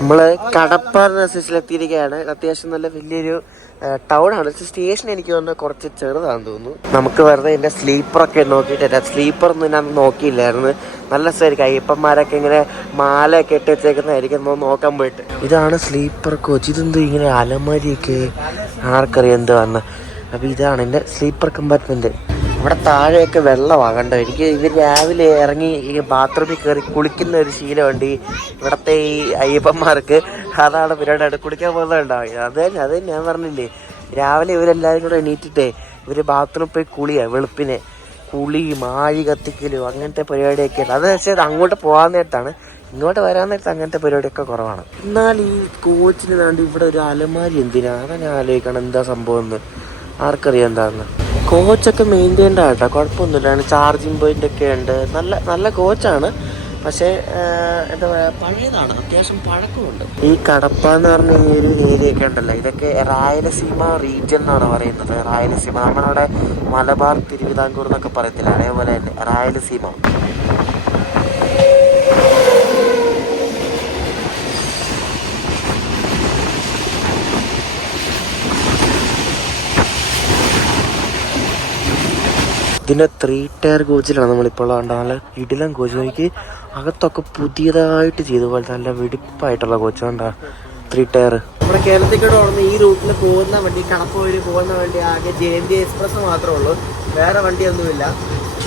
നമ്മള് കടപ്പ എന്ന സ്റ്റേഷനിലെത്തിയിരിക്കുകയാണ്. അത്യാവശ്യം നല്ല വലിയൊരു ടൗൺ ആണ്. സ്റ്റേഷൻ എനിക്ക് തോന്നുന്നത് കുറച്ച് ചെറുതാണെന്ന് തോന്നുന്നു. നമുക്ക് വെറുതെ എൻ്റെ സ്ലീപ്പറൊക്കെ നോക്കിയിട്ടില്ല. സ്ലീപ്പറൊന്നും ഞാൻ നോക്കിയില്ലായിരുന്നു. നല്ല രസമായിരിക്കും. അയ്യപ്പന്മാരൊക്കെ ഇങ്ങനെ മാലയൊക്കെ ഇട്ട് വെച്ചേക്കുന്നതായിരിക്കും നോക്കാൻ പോയിട്ട്. ഇതാണ് സ്ലീപ്പർ കോച്ച്. ഇതെന്തോ ഇങ്ങനെ അലമാരിയൊക്കെ ആർക്കറിയാം എന്ത് വന്ന്. അപ്പോൾ ഇതാണ് എൻ്റെ സ്ലീപ്പർ കമ്പാർട്ട്മെൻറ്റ്. ഇവിടെ താഴെയൊക്കെ വെള്ളമാകണ്ട. എനിക്ക് ഇവർ രാവിലെ ഇറങ്ങി ഈ ബാത്റൂമിൽ കയറി കുളിക്കുന്ന ഒരു ശീലമുണ്ട് ഇവിടുത്തെ ഈ അയ്യപ്പന്മാർക്ക്. അതാണ് പരിപാടി. കുളിക്കാൻ പോകുന്നതുണ്ടാവും. അത് തന്നെ ഞാൻ പറഞ്ഞില്ലേ, രാവിലെ ഇവരെല്ലാവരും കൂടെ എണീറ്റിട്ടേ ഇവർ ബാത്റൂമിൽ പോയി വെളുപ്പിനെ കുളിയും ആഴി കത്തിക്കലും അങ്ങനത്തെ പരിപാടിയൊക്കെ ഉണ്ട്. അത് വെച്ചാൽ അങ്ങോട്ട് പോകാൻ നേരത്താണ്. ഇങ്ങോട്ട് വരാൻ നേരത്ത് അങ്ങനത്തെ പരിപാടിയൊക്കെ കുറവാണ്. എന്നാൽ ഈ കോച്ചിന് വേണ്ടി ഇവിടെ ഒരു അലമാരി എന്തിനാ, അതാ ഞാൻ ആലോചിക്കണം എന്താ സംഭവം എന്ന്. ആർക്കറിയാം എന്താണെന്ന്. കോച്ചൊക്കെ മെയിൻറ്റെയിൻഡ് ആട്ടോ, കുഴപ്പമൊന്നുമില്ല. ചാർജിങ് പോയിന്റ് ഒക്കെ ഉണ്ട്. നല്ല കോച്ചാണ്. പക്ഷേ എന്താ പറയുക, പഴയതാണ്, അത്യാവശ്യം പഴക്കമുണ്ട്. ഈ കടപ്പ എന്ന് പറഞ്ഞ ഈ ഒരു ഏരിയ ഒക്കെ ഉണ്ടല്ലോ, ഇതൊക്കെ റായലസീമ റീജിയൻ എന്നാണ് പറയുന്നത്. റായലസീമ നമ്മളവിടെ മലബാർ തിരുവിതാംകൂർ എന്നൊക്കെ പറയത്തില്ല, അതേപോലെ തന്നെ റായലസീമ. ഇതിൻ്റെ 3 ടയർ കോച്ചിലാണ് നമ്മളിപ്പോൾ നല്ല ഇടിലം കോച്ച്. നോക്കി അകത്തൊക്കെ പുതിയതായിട്ട് ചെയ്ത പോലെ നല്ല വെടിപ്പായിട്ടുള്ള കോച്ച് കണ്ടാ 3 ടയർ. നമ്മുടെ കേരളത്തിൽ കൂടെ ഓടുന്ന ഈ റൂട്ടിൽ പോകുന്ന വണ്ടി, കടപ്പ വഴി പോകുന്ന വണ്ടി ആകെ ജയന്തി എക്സ്പ്രസ് മാത്രമേ ഉള്ളൂ, വേറെ വണ്ടിയൊന്നുമില്ല.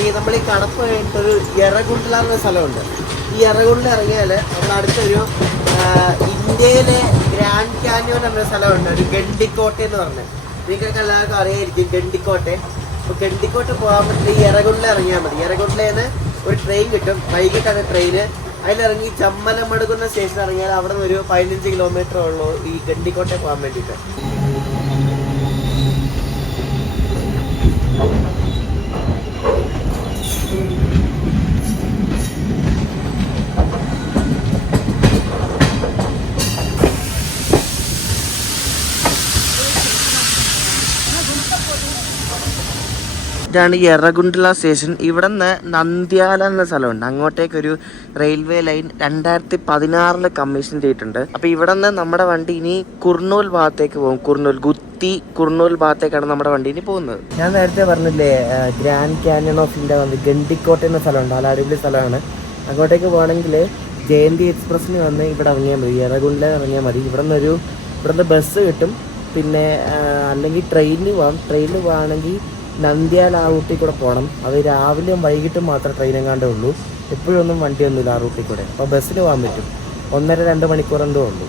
ഈ നമ്മൾ ഈ കടപ്പ കഴിഞ്ഞിട്ടൊരു എറഗുണ്ടില എന്ന സ്ഥലമുണ്ട്. ഈ എറഗുണ്ടിൽ ഇറങ്ങിയാൽ നമ്മുടെ അടുത്തൊരു ഇന്ത്യയിലെ ഗ്രാൻഡ് കാന്യോൻ എന്ന സ്ഥലമുണ്ട്, ഒരു ഗണ്ടിക്കോട്ടെ എന്ന് പറഞ്ഞത്. നിങ്ങൾക്കൊക്കെ എല്ലാവർക്കും അറിയായിരിക്കും ഗണ്ടിക്കോട്ടെ. അപ്പോൾ ഗണ്ടിക്കോട്ട് പോകാൻ പറ്റില്ല, ഈ എറഗുണ്ടിൽ ഇറങ്ങിയാൽ മതി. എറഗുണ്ടിലേന്ന് ഒരു ട്രെയിൻ കിട്ടും, വൈകിട്ടാണ് ട്രെയിന്. അതിലിറങ്ങി ചമ്മലമടുക്കുന്ന സ്റ്റേഷൻ ഇറങ്ങിയാൽ അവിടെ നിന്ന് ഒരു 15 കിലോമീറ്റർ ഉള്ളൂ ഈ ഗണ്ടിക്കോട്ടെ പോകാൻ വേണ്ടിയിട്ട്. ഇതാണ് ഈ എറഗുണ്ടില സ്റ്റേഷൻ. ഇവിടെ നിന്ന് നന്ദ്യാല എന്ന സ്ഥലമുണ്ട്, അങ്ങോട്ടേക്കൊരു റെയിൽവേ ലൈൻ 2016 കമ്മീഷൻ ചെയ്തിട്ടുണ്ട്. അപ്പോൾ ഇവിടെ നിന്ന് നമ്മുടെ വണ്ടി ഇനി കുർണൂൽ ഭാഗത്തേക്ക് പോകും. കുർണൂൽ ഭാഗത്തേക്കാണ് നമ്മുടെ വണ്ടി ഇനി പോകുന്നത്. ഞാൻ നേരത്തെ പറഞ്ഞില്ലേ, ഗ്രാൻഡ് കാന്യൺ ഓഫ് ഇന്ത്യ വന്ന് ഗണ്ടിക്കോട്ടെ എന്ന സ്ഥലമുണ്ട്, നല്ല അടിപൊളി സ്ഥലമാണ്. അങ്ങോട്ടേക്ക് പോകണമെങ്കിൽ ജയന്തി എക്സ്പ്രസ്സിന് വന്ന് ഇവിടെ ഇറങ്ങിയാൽ മതി, എറഗുണ്ടില ഇറങ്ങിയാൽ മതി. ഇവിടുന്ന് ബസ് കിട്ടും. പിന്നെ അല്ലെങ്കിൽ ട്രെയിനിന് പോകാം. ട്രെയിനിന് പോകുകയാണെങ്കിൽ നന്ദ്യാൽ ആ റൂട്ടിൽ കൂടെ പോകണം. അത് രാവിലെയും വൈകിട്ടും മാത്രമേ ട്രെയിൻ എങ്ങാണ്ടേ ഉള്ളൂ, എപ്പോഴൊന്നും വണ്ടിയൊന്നുമില്ല ആ റൂട്ടിൽ കൂടെ. അപ്പോൾ ബസ്സിന് പോകാൻ പറ്റും. 1.5-2 മണിക്കൂർ എന്തോ ഉള്ളൂ.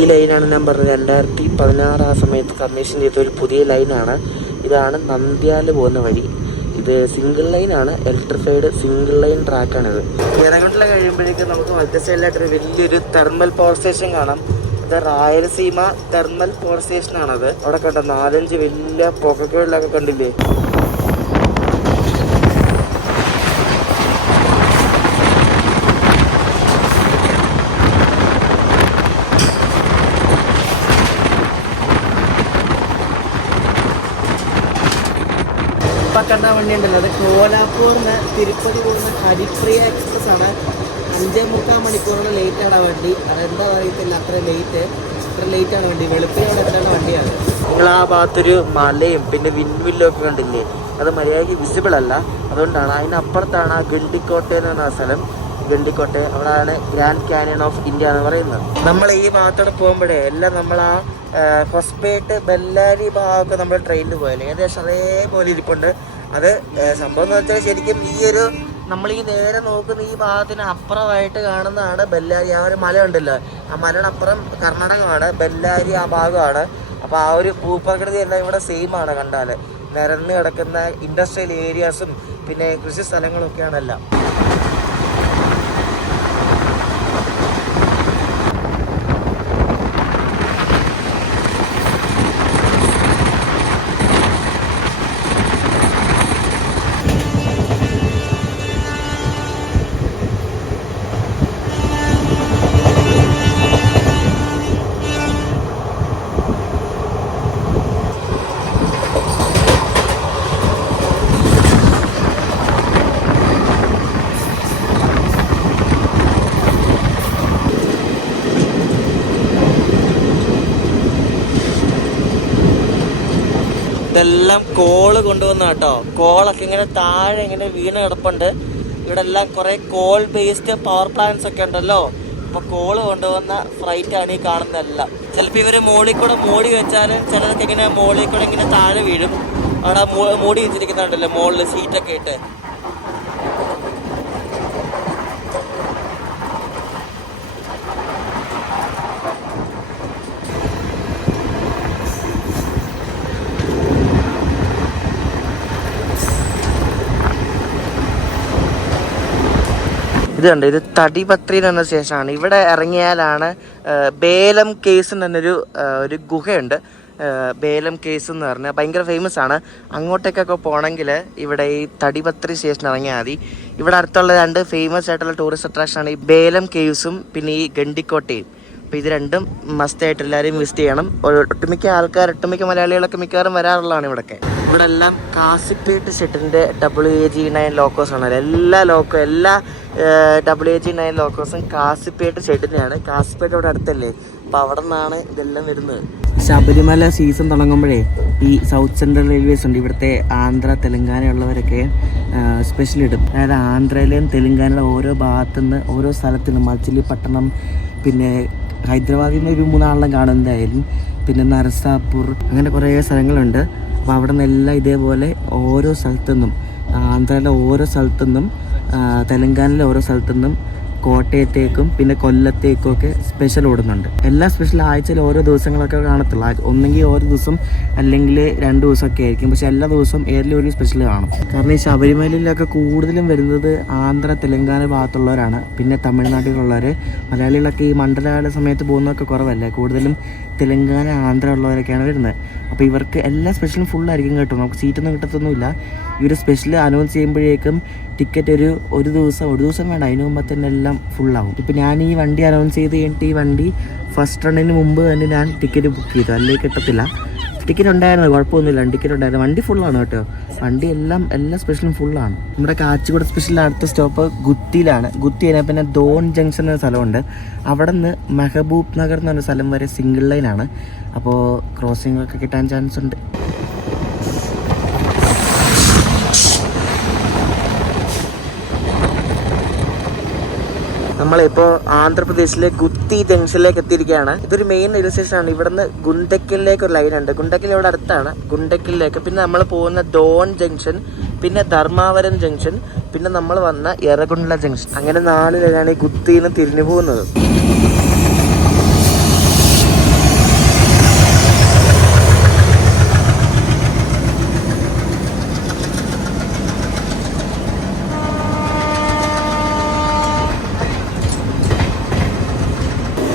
ഈ ലൈനാണ് ഞാൻ പറഞ്ഞത്, 2016 ആ സമയത്ത് കമ്മീഷൻ ചെയ്ത ഒരു പുതിയ ലൈനാണ്. ഇതാണ് നന്ദ്യാൽ പോകുന്ന വഴി. ഇത് സിംഗിൾ ലൈൻ ആണ്, ഇലക്ട്രിഫൈഡ് സിംഗിൾ ലൈൻ ട്രാക്കാണിത്. ഏറെക്കുണ്ടിൽ കഴിയുമ്പോഴേക്കും നമുക്ക് മധ്യ സൈഡിലായിട്ടൊരു വലിയൊരു തെർമൽ പവർ സ്റ്റേഷൻ കാണാം. ഇത് റായലസീമ തെർമൽ പവർ സ്റ്റേഷൻ ആണത്. അവിടെ കണ്ടോ 4-5 വലിയ പുകകളിലൊക്കെ കണ്ടില്ലേ. കണ്ട വണ്ടി ഉണ്ടല്ലോ, അത് കോലാപ്പൂർന്ന് തിരുപ്പതി പോകുന്ന ഹരിപ്രിയ എക്സ്പ്രസ് ആണ്. 5.25 മണിക്കൂറിന് ലേറ്റ് ആണ് ആ വണ്ടി. അതെന്താ അറിയത്തില്ല, അത്ര ലേറ്റ് ആണ് വണ്ടി. വെളുപ്പിനോടെ എത്തേണ്ട വണ്ടിയാണ്. നിങ്ങൾ ആ ഭാഗത്തൊരു മലയും പിന്നെ വിൻവില്ലും ഒക്കെ കണ്ടില്ലേ, അത് മര്യാദയ്ക്ക് വിസിബിൾ അല്ല. അതുകൊണ്ടാണ് അതിനപ്പുറത്താണ് ആ ഗണ്ടിക്കോട്ടെ എന്ന് പറഞ്ഞ സ്ഥലം. ഗണ്ടിക്കോട്ടെ, അവിടെയാണ് ഗ്രാൻഡ് കാനിയൻ ഓഫ് ഇന്ത്യ എന്ന് പറയുന്നത്. നമ്മൾ ഈ ഭാഗത്തോടെ പോകുമ്പോഴേ എല്ലാം നമ്മൾ ആ ഹൊസ്പേട്ട് ബെല്ലാരി ഭാഗമൊക്കെ നമ്മൾ ട്രെയിനിൽ പോയാലേ ഏകദേശം അതേപോലെ ഇരിപ്പുണ്ട്. അത് സംഭവം എന്ന് വെച്ചാൽ ശരിക്കും ഈ ഒരു നമ്മൾ ഈ നേരെ നോക്കുന്ന ഈ ഭാഗത്തിന് അപ്പുറമായിട്ട് കാണുന്നതാണ് ബെല്ലാരി. ആ ഒരു മല ഉണ്ടല്ലോ, ആ മലയുടെ അപ്പുറം കർണാടകമാണ്, ബെല്ലാരി ആ ഭാഗമാണ്. അപ്പോൾ ആ ഒരു ഭൂപ്രകൃതി എല്ലാം ഇവിടെ സെയിം ആണ്. കണ്ടാൽ നിരന്ന് കിടക്കുന്ന ഇൻഡസ്ട്രിയൽ ഏരിയാസും പിന്നെ കൃഷി സ്ഥലങ്ങളൊക്കെയാണെല്ലാം. ഇതെല്ലാം കോള് കൊണ്ടുവന്ന കേട്ടോ. കോളൊക്കെ ഇങ്ങനെ താഴെ ഇങ്ങനെ വീണ് കിടപ്പുണ്ട്. ഇവിടെ എല്ലാം കുറെ കോൾ ബേസ്ഡ് പവർ പ്ലാന്റ്സ് ഒക്കെ ഉണ്ടല്ലോ. അപ്പൊ കോള് കൊണ്ടുവന്ന ഫ്രൈറ്റ് ആണ് ഈ കാണുന്നതെല്ലാം. ചിലപ്പോൾ ഇവര് മോളിൽ കൂടെ മൂടി വെച്ചാലും ചിലർക്ക് ഇങ്ങനെ മോളിൽ കൂടെ ഇങ്ങനെ താഴെ വീഴും. അവിടെ മൂടി വെച്ചിരിക്കുന്നുണ്ടല്ലോ മുകളിൽ സീറ്റൊക്കെ ഇട്ട്. ഇത് കണ്ട്, ഇത് തടിപത്രി എന്ന് പറഞ്ഞ സ്റ്റേഷനാണ്. ഇവിടെ ഇറങ്ങിയാലാണ് ബേലം കേസ് എന്ന് പറഞ്ഞൊരു ഗുഹയുണ്ട്. ബേലം കേസ് എന്ന് പറഞ്ഞാൽ ഭയങ്കര ഫേമസ് ആണ്. അങ്ങോട്ടേക്കൊക്കെ പോകണമെങ്കിൽ ഇവിടെ ഈ തടിപത്രി സ്റ്റേഷൻ ഇറങ്ങിയാൽ മതി. ഇവിടെ അടുത്തുള്ള 2 ഫേമസ് ആയിട്ടുള്ള ടൂറിസ്റ്റ് അട്രാക്ഷനാണ് ഈ ബേലം കേവ്സും പിന്നെ ഈ ഗണ്ടിക്കോട്ടയും. അപ്പോൾ ഇത് രണ്ടും മസ്റ്റായിട്ട് എല്ലാവരും വിസിറ്റ് ചെയ്യണം. ഒട്ടുമിക്ക മലയാളികളൊക്കെ മിക്കവാറും വരാറുള്ളതാണ് ഇവിടെയൊക്കെ. ഇവിടെ എല്ലാം കാസിപ്പേട്ട് ഷെഡിൻ്റെ WAG9 ലോക്കോസ് ആണ്. എല്ലാ WAG9 ലോക്കോസും കാസിപ്പേട്ട് ഷെഡിനെയാണ്. കാസിപ്പേട്ട് ഇവിടെ അടുത്തല്ലേ, അപ്പോൾ അവിടെ നിന്നാണ് ഇതെല്ലാം വരുന്നത്. ശബരിമല സീസൺ തുടങ്ങുമ്പോഴേ ഈ സൗത്ത് സെൻട്രൽ റെയിൽവേസ് ഉണ്ട്, ഇവിടുത്തെ ആന്ധ്ര തെലുങ്കാന ഉള്ളവരൊക്കെ സ്പെഷ്യൽ ഇടും. അതായത് ആന്ധ്രയിലെയും തെലുങ്കാനയിലെ ഓരോ ഭാഗത്തുനിന്ന് ഓരോ സ്ഥലത്തുനിന്ന് മച്ചിലിപ്പട്ടണം, പിന്നെ ഹൈദരാബാദിൽ നിന്ന് ഒരു 3 കാണും എന്തായാലും, പിന്നെ നരസാപൂർ, അങ്ങനെ കുറേ സ്ഥലങ്ങളുണ്ട്. അപ്പോൾ അവിടെ നിന്നെല്ലാം ഇതേപോലെ ഓരോ സ്ഥലത്തുനിന്നും, ആന്ധ്രയിലെ ഓരോ സ്ഥലത്തുനിന്നും തെലങ്കാനയിലെ ഓരോ സ്ഥലത്തുനിന്നും കോട്ടയത്തേക്കും പിന്നെ കൊല്ലത്തേക്കും ഒക്കെ സ്പെഷ്യൽ ഓടുന്നുണ്ട്. എല്ലാ സ്പെഷ്യൽ ആഴ്ചയിൽ ഓരോ ദിവസങ്ങളൊക്കെ കാണത്തുള്ളൂ. ഒന്നെങ്കിൽ ഓരോ ദിവസം അല്ലെങ്കിൽ 2 ദിവസമൊക്കെ ആയിരിക്കും. പക്ഷെ എല്ലാ ദിവസവും ഏതെങ്കിലും ഒരു സ്പെഷ്യൽ കാണും. കാരണം ഈ ശബരിമലയിലൊക്കെ കൂടുതലും വരുന്നത് ആന്ധ്ര തെലങ്കാന ഭാഗത്തുള്ളവരാണ്. പിന്നെ തമിഴ്നാട്ടിലുള്ളവർ. മലയാളികളൊക്കെ ഈ മണ്ഡലകാല സമയത്ത് പോകുന്നതൊക്കെ കുറവല്ലേ, കൂടുതലും തെലങ്കാന ആന്ധ്ര ഉള്ളവരൊക്കെയാണ് വരുന്നത്. അപ്പോൾ ഇവർക്ക് എല്ലാ സ്പെഷ്യലും ഫുള്ളായിരിക്കും കേട്ടോ. നമുക്ക് സീറ്റൊന്നും കിട്ടത്തൊന്നുമില്ല. ഇവർ സ്പെഷ്യൽ അനൗൺസ് ചെയ്യുമ്പോഴേക്കും ടിക്കറ്റ് ഒരു ദിവസം വേണ്ട, അതിന് മുമ്പ് തന്നെ എല്ലാം ഫുള്ളാവും. ഇപ്പോൾ ഞാൻ ഈ വണ്ടി അനൗൺസ് ചെയ്ത് കഴിഞ്ഞിട്ട് ഈ വണ്ടി ഫസ്റ്റ് റണ്ണിന് മുമ്പ് തന്നെ ഞാൻ ടിക്കറ്റ് ബുക്ക് ചെയ്തു, അല്ലെങ്കിൽ കിട്ടത്തില്ല. ടിക്കറ്റ് ഉണ്ടായിരുന്നു, കുഴപ്പമൊന്നുമില്ല, ടിക്കറ്റ് ഉണ്ടായിരുന്നു. വണ്ടി ഫുള്ളാണ് കേട്ടോ. വണ്ടി എല്ലാ സ്പെഷ്യലും ഫുള്ളാണ്. നമ്മുടെ കാച്ചിഗുഡ സ്പെഷ്യൽ അടുത്ത സ്റ്റോപ്പ് ഗുത്തിയിലാണ്. ഗുത്തി കഴിഞ്ഞാൽ പിന്നെ ദോൺ ജംഗ്ഷൻ എന്ന സ്ഥലമുണ്ട്. അവിടെ നിന്ന് മെഹബൂബ് നഗർ എന്ന് പറഞ്ഞ സ്ഥലം വരെ സിംഗിൾ ലൈനാണ്. അപ്പോൾ ക്രോസിംഗ് ഒക്കെ കിട്ടാൻ ചാൻസ് ഉണ്ട്. നമ്മളിപ്പോൾ ആന്ധ്രാപ്രദേശിലെ ഗുത്തി ജംഗ്ഷനിലേക്ക് എത്തിയിരിക്കുകയാണ്. ഇതൊരു മെയിൻ റെയിൽവേ സ്റ്റേഷനാണ്. ഇവിടുന്ന് ഗുണ്ടക്കലിലേക്ക് ഒരു ലൈൻ ഉണ്ട്. ഗുണ്ടക്കൽ ഇവിടെ അടുത്താണ്. ഗുണ്ടക്കലിലേക്ക് പിന്നെ നമ്മൾ പോകുന്ന ദോൺ ജംഗ്ഷൻ, പിന്നെ ധർമാവരം ജംഗ്ഷൻ, പിന്നെ നമ്മൾ വന്ന എറഗുണ്ട ജംഗ്ഷൻ. അങ്ങനെ 4 ലൈനാണ് ഈ ഗുത്തിയിൽ നിന്ന് തിരിഞ്ഞു പോകുന്നത്.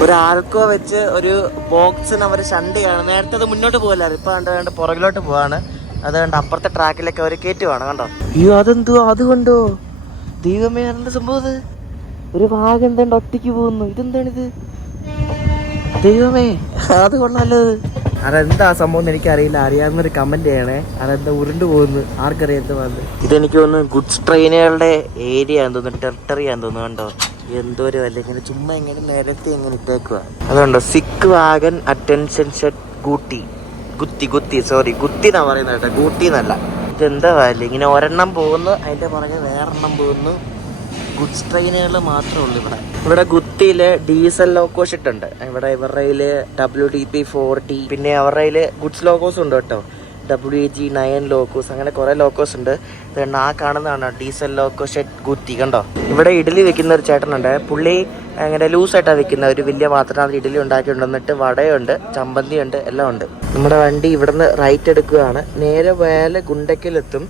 ഒരു ആൽക്കോ വെച്ച് ഒരു ബോക്സിന് അവർ ഷണ്ടിയാണ്. നേരത്തെ അത് മുന്നോട്ട് പോകല്ലായിരുന്നു, ഇപ്പൊ കണ്ട് പുറകിലോട്ട് പോവാണ്. അത് കണ്ട് അപ്പുറത്തെ ട്രാക്കിലേക്ക് അവർ കയറ്റുവാണ്. കണ്ടോ? അയ്യോ അതെന്തോ അതുകൊണ്ടോ ദൈവമേ, എന്താ സംഭവം? ഒരു ഭാഗം എന്താണ്ട് ഒറ്റയ്ക്ക് പോകുന്നു. ഇതെന്താണിത്? ദൈവമേ, അത് കൊള്ളാലോ. അതെന്താ സംഭവം എന്ന് എനിക്കറിയില്ല. അറിയാവുന്നൊരു കമന്റ് ചെയ്യണേ. അതെന്താ ഉരുണ്ടു പോകുന്നു, ആർക്കറിയാം എന്താ വന്ന്. ഇതെനിക്ക് തോന്നുന്നു ഗുഡ്സ് ട്രെയിനുകളുടെ ഏരിയ ആണെന്ന് തോന്നുന്നു, ടെറിട്ടറി ആണെന്ന് തോന്നുന്നു. കണ്ടോ എന്തോ ഒരു വല്ല ഇങ്ങനെ ചുമ്മാ ഇങ്ങനെ നിരത്തി ഇങ്ങനെ ഇട്ടേക്കുക. അതുകൊണ്ടോ സിക്ക് വാഗൻ അറ്റൻഷൻ ഷെഡ് ഗൂട്ടി ഗുത്തി എന്നാ പറയുന്നത് കേട്ടോ, ഗൂട്ടി എന്നല്ല. ഇതെന്താ വല്ല ഇങ്ങനെ ഒരെണ്ണം പോകുന്നു, അതിന്റെ പുറകെ വേറെണ്ണം പോകുന്നു. ഗുഡ്സ് ട്രെയിനുകൾ മാത്രമേ ഉള്ളൂ ഇവിടെ ഗുത്തിയില് ഡീസൽ ലോക്കോ ഷെഡ് ഉണ്ട്. ഇവിടെ ഇവരുടെ WDP-40, പിന്നെ അവരുടെ ഗുഡ്സ് ലോക്കോസ് ഉണ്ട് കേട്ടോ, WG9 ലോക്കോസ്, അങ്ങനെ കുറെ ലോക്കോസ് ഉണ്ട്. പിന്നെ ആ കാണുന്നതാണ് ഡീസൽ ലോക്കോ ഷെഡ് ഗുത്തി. കണ്ടോ? ഇവിടെ ഇഡലി വെക്കുന്ന ഒരു ചേട്ടനുണ്ട്. പുള്ളി അങ്ങനെ ലൂസായിട്ടാണ് വെക്കുന്ന, ഒരു വലിയ പാത്രത്തിനകത്ത് ഇഡലി ഉണ്ടാക്കിയിട്ടുണ്ടെന്നിട്ട് വടയുണ്ട്, ചമ്മന്തി ഉണ്ട്, എല്ലാം ഉണ്ട്. നമ്മുടെ വണ്ടി ഇവിടുന്ന് റൈറ്റ് എടുക്കുകയാണ്. നേരെ പോയാൽ ഗുണ്ടയ്ക്കലെത്തും.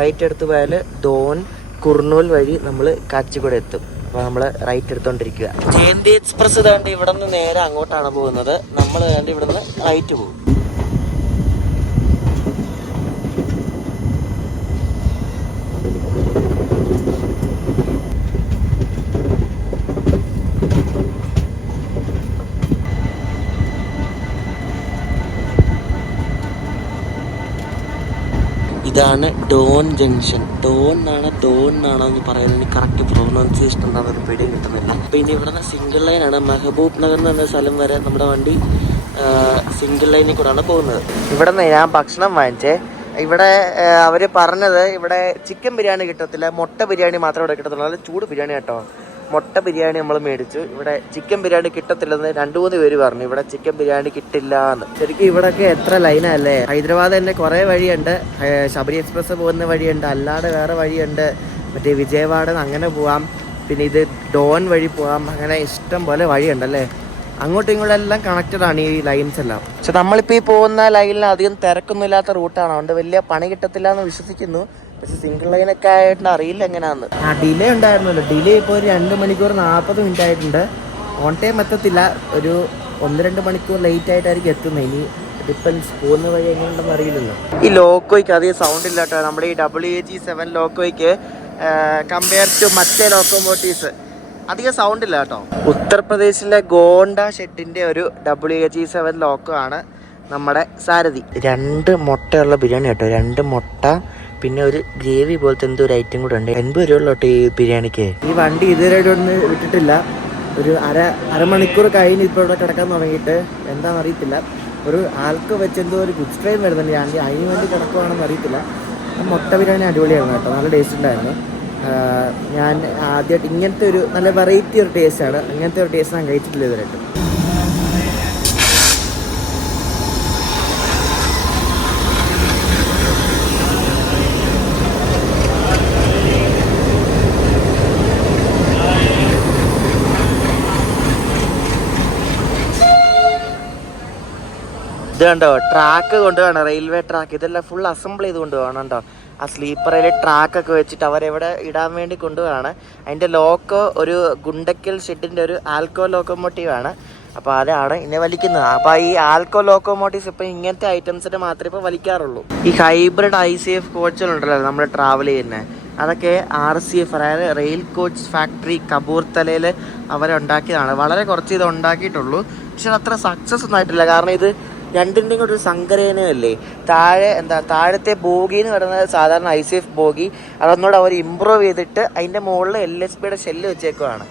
റൈറ്റ് എടുത്ത് പോയാൽ ഡോൺ കുർണൂൽ വഴി നമ്മൾ കാച്ചിഗുഡ എത്തും. അപ്പോൾ നമ്മൾ റൈറ്റ് എടുത്തോണ്ടിരിക്കുക. ജയന്തി എക്സ്പ്രസ് ഇതാണ്ട് ഇവിടെ നിന്ന് നേരെ അങ്ങോട്ടാണ് പോകുന്നത്. നമ്മൾ വേണ്ട ഇവിടെ നിന്ന് റൈറ്റ് പോകും. ഇതാണ് ഡോൺ ജംഗ്ഷൻ. ഡോൺ എന്നാണോ എന്ന് പറയുന്നത്, എനിക്ക് കറക്റ്റ് പ്രൊനൗൺസിയേഷൻ എന്താണെന്ന് പിടിയും കിട്ടുന്നില്ല. പിന്നെ ഇവിടുന്ന് സിംഗിൾ ലൈനാണ്. മെഹബൂബ് നഗർ എന്ന് പറഞ്ഞ സ്ഥലം വരെ നമ്മുടെ വണ്ടി സിംഗിൾ ലൈനിൽ കൂടെയാണ് പോകുന്നത്. ഇവിടെ നിന്ന് ഞാൻ ഭക്ഷണം വാങ്ങിച്ചേ. ഇവിടെ അവർ പറഞ്ഞത് ഇവിടെ ചിക്കൻ ബിരിയാണി കിട്ടത്തില്ല, മുട്ട ബിരിയാണി മാത്രമേ ഇവിടെ കിട്ടത്തുള്ളൂ. നല്ല ചൂട് ബിരിയാണി കേട്ടോ. മുട്ട ബിരിയാണി നമ്മൾ മേടിച്ചു. ഇവിടെ ചിക്കൻ ബിരിയാണി കിട്ടത്തില്ലെന്ന് 2-3 പേര് പറഞ്ഞു. ഇവിടെ ചിക്കൻ ബിരിയാണി കിട്ടില്ല എന്ന്. ശരിക്കും ഇവിടെയൊക്കെ എത്ര ലൈനല്ലേ. ഹൈദരാബാദ് തന്നെ കുറേ വഴിയുണ്ട്. ശബരി എക്സ്പ്രസ് പോകുന്ന വഴിയുണ്ട്, അല്ലാതെ വേറെ വഴിയുണ്ട്. മറ്റേ വിജയവാഡ അങ്ങനെ പോവാം, പിന്നെ ഇത് ഡോൺ വഴി പോവാം. അങ്ങനെ ഇഷ്ടം പോലെ വഴിയുണ്ടല്ലേ. അങ്ങോട്ടും ഇങ്ങോട്ടും എല്ലാം കണക്റ്റഡ് ആണ് ഈ ലൈൻസ് എല്ലാം. പക്ഷെ നമ്മളിപ്പോൾ ഈ പോകുന്ന ലൈനിൽ അധികം തിരക്കൊന്നുമില്ലാത്ത റൂട്ടാണ്, അതുകൊണ്ട് വലിയ പണി കിട്ടത്തില്ല എന്ന് വിശ്വസിക്കുന്നു. പക്ഷെ സിംഗിൾ ലൈനൊക്കെ ആയിട്ട് അറിയില്ല എങ്ങനെയാന്ന്. ഡിലേ ഉണ്ടായിരുന്നല്ലോ. ഡിലേ ഇപ്പോൾ ഒരു 2 മണിക്കൂർ 40 മിനിറ്റ് ആയിട്ടുണ്ട്. ഓൺ ടൈം എത്തത്തില്ല, ഒരു 1-2 മണിക്കൂർ ലേറ്റ് ആയിട്ടായിരിക്കും എത്തുന്നത്. ഇനി ഡിപ്പെൻസ് പോകുന്ന വഴി എങ്ങനെയുണ്ടെന്ന് അറിയില്ലല്ലോ. ഈ ലോക്കോയ്ക്ക് അധികം സൗണ്ട് ഇല്ല കേട്ടോ. നമ്മുടെ ഈ WAG7 ലോക്കോയ്ക്ക് കമ്പയർ ടു മറ്റേ ലോക്കോമോട്ടീവ്സ് അധികം സൗണ്ട് ഇല്ല കേട്ടോ. ഉത്തർപ്രദേശിലെ ഗോണ്ട ഷെഡിന്റെ ഒരു WAG7 ലോക്കോ ആണ് നമ്മുടെ സാരഥി. 2 മുട്ടയുള്ള ബിരിയാണി കേട്ടോ. 2 മുട്ട, പിന്നെ ഒരു ഗ്രേവി പോലത്തെ എന്തോ ഒരു ഐറ്റം കൂടെ ഉണ്ട്. 80 രൂപ ഈ ബിരിയാണിക്ക്. ഈ വണ്ടി ഇതുവരെയായിട്ട് ഒന്ന് വിട്ടിട്ടില്ല. ഒരു അരമണിക്കൂർ കഴിഞ്ഞ് ഇപ്പോൾ ഇവിടെ കിടക്കാൻ തുടങ്ങിയിട്ട് എന്താണെന്ന് അറിയത്തില്ല. ഒരു ആൾക്ക് വെച്ച് എന്തോ ഒരു ഗുഡ്സ് ട്രെയിൻ വരുന്നുണ്ട്. ഞാൻ അതിന് വേണ്ടി കിടക്കുവാണെന്ന് അറിയത്തില്ല. മുട്ട ബിരിയാണി അടിപൊളിയായിരുന്നു കേട്ടോ, നല്ല ടേസ്റ്റ് ഉണ്ടായിരുന്നു. ഞാൻ ആദ്യമായിട്ട് ഇങ്ങനത്തെ ഒരു നല്ല വെറൈറ്റി ഒരു ടേസ്റ്റാണ്. അങ്ങനത്തെ ഒരു ടേസ്റ്റ് ഞാൻ കഴിച്ചിട്ടില്ല ഇതുവരെയായിട്ട്. ഇത് കണ്ടോ, ട്രാക്ക് കൊണ്ടുപോകണം, റെയിൽവേ ട്രാക്ക്. ഇതെല്ലാം ഫുൾ അസംബിൾ ചെയ്ത് കൊണ്ടുപോകണം കേട്ടോ. ആ സ്ലീപ്പറിൽ ട്രാക്കൊക്കെ വെച്ചിട്ട് അവരെവിടെ ഇടാൻ വേണ്ടി കൊണ്ടുപോവാണ്. അതിൻ്റെ ലോക്കോ ഒരു ഗുണ്ടക്കൽ ഷെഡിൻ്റെ ഒരു ആൽക്കോ ലോക്കോമോട്ടീവാണ്. അപ്പോൾ അതാണ് ഇന്നെ വലിക്കുന്നത്. അപ്പോൾ ഈ ആൽക്കോ ലോക്കോമോട്ടീവ്സ് ഇപ്പോൾ ഇങ്ങനത്തെ ഐറ്റംസിന് മാത്രമേ ഇപ്പോൾ വലിക്കാറുള്ളൂ. ഈ ഹൈബ്രിഡ് ICF കോച്ചുകളുണ്ടല്ലോ നമ്മൾ ട്രാവൽ ചെയ്യുന്നത്, അതൊക്കെ RCF അതായത് റെയിൽ കോച്ച് ഫാക്ടറി കപൂർത്തലയിൽ അവരുണ്ടാക്കിയതാണ്. വളരെ കുറച്ച് ഇത് ഉണ്ടാക്കിയിട്ടുള്ളൂ, പക്ഷെ അത്ര സക്സസ് ഒന്നും ആയിട്ടില്ല. കാരണം ഇത് രണ്ടിൻ്റെയും കൂടെ ഒരു സങ്കരേനയല്ലേ. താഴത്തെ ബോഗി എന്ന് പറയുന്നത് സാധാരണ ICF ബോഗി, അതൊന്നുകൂടെ അവർ ഇമ്പ്രൂവ് ചെയ്തിട്ട് അതിൻ്റെ മുകളിൽ LSBയുടെ ഷെല്ല് വെച്ചേക്കുവാണ്.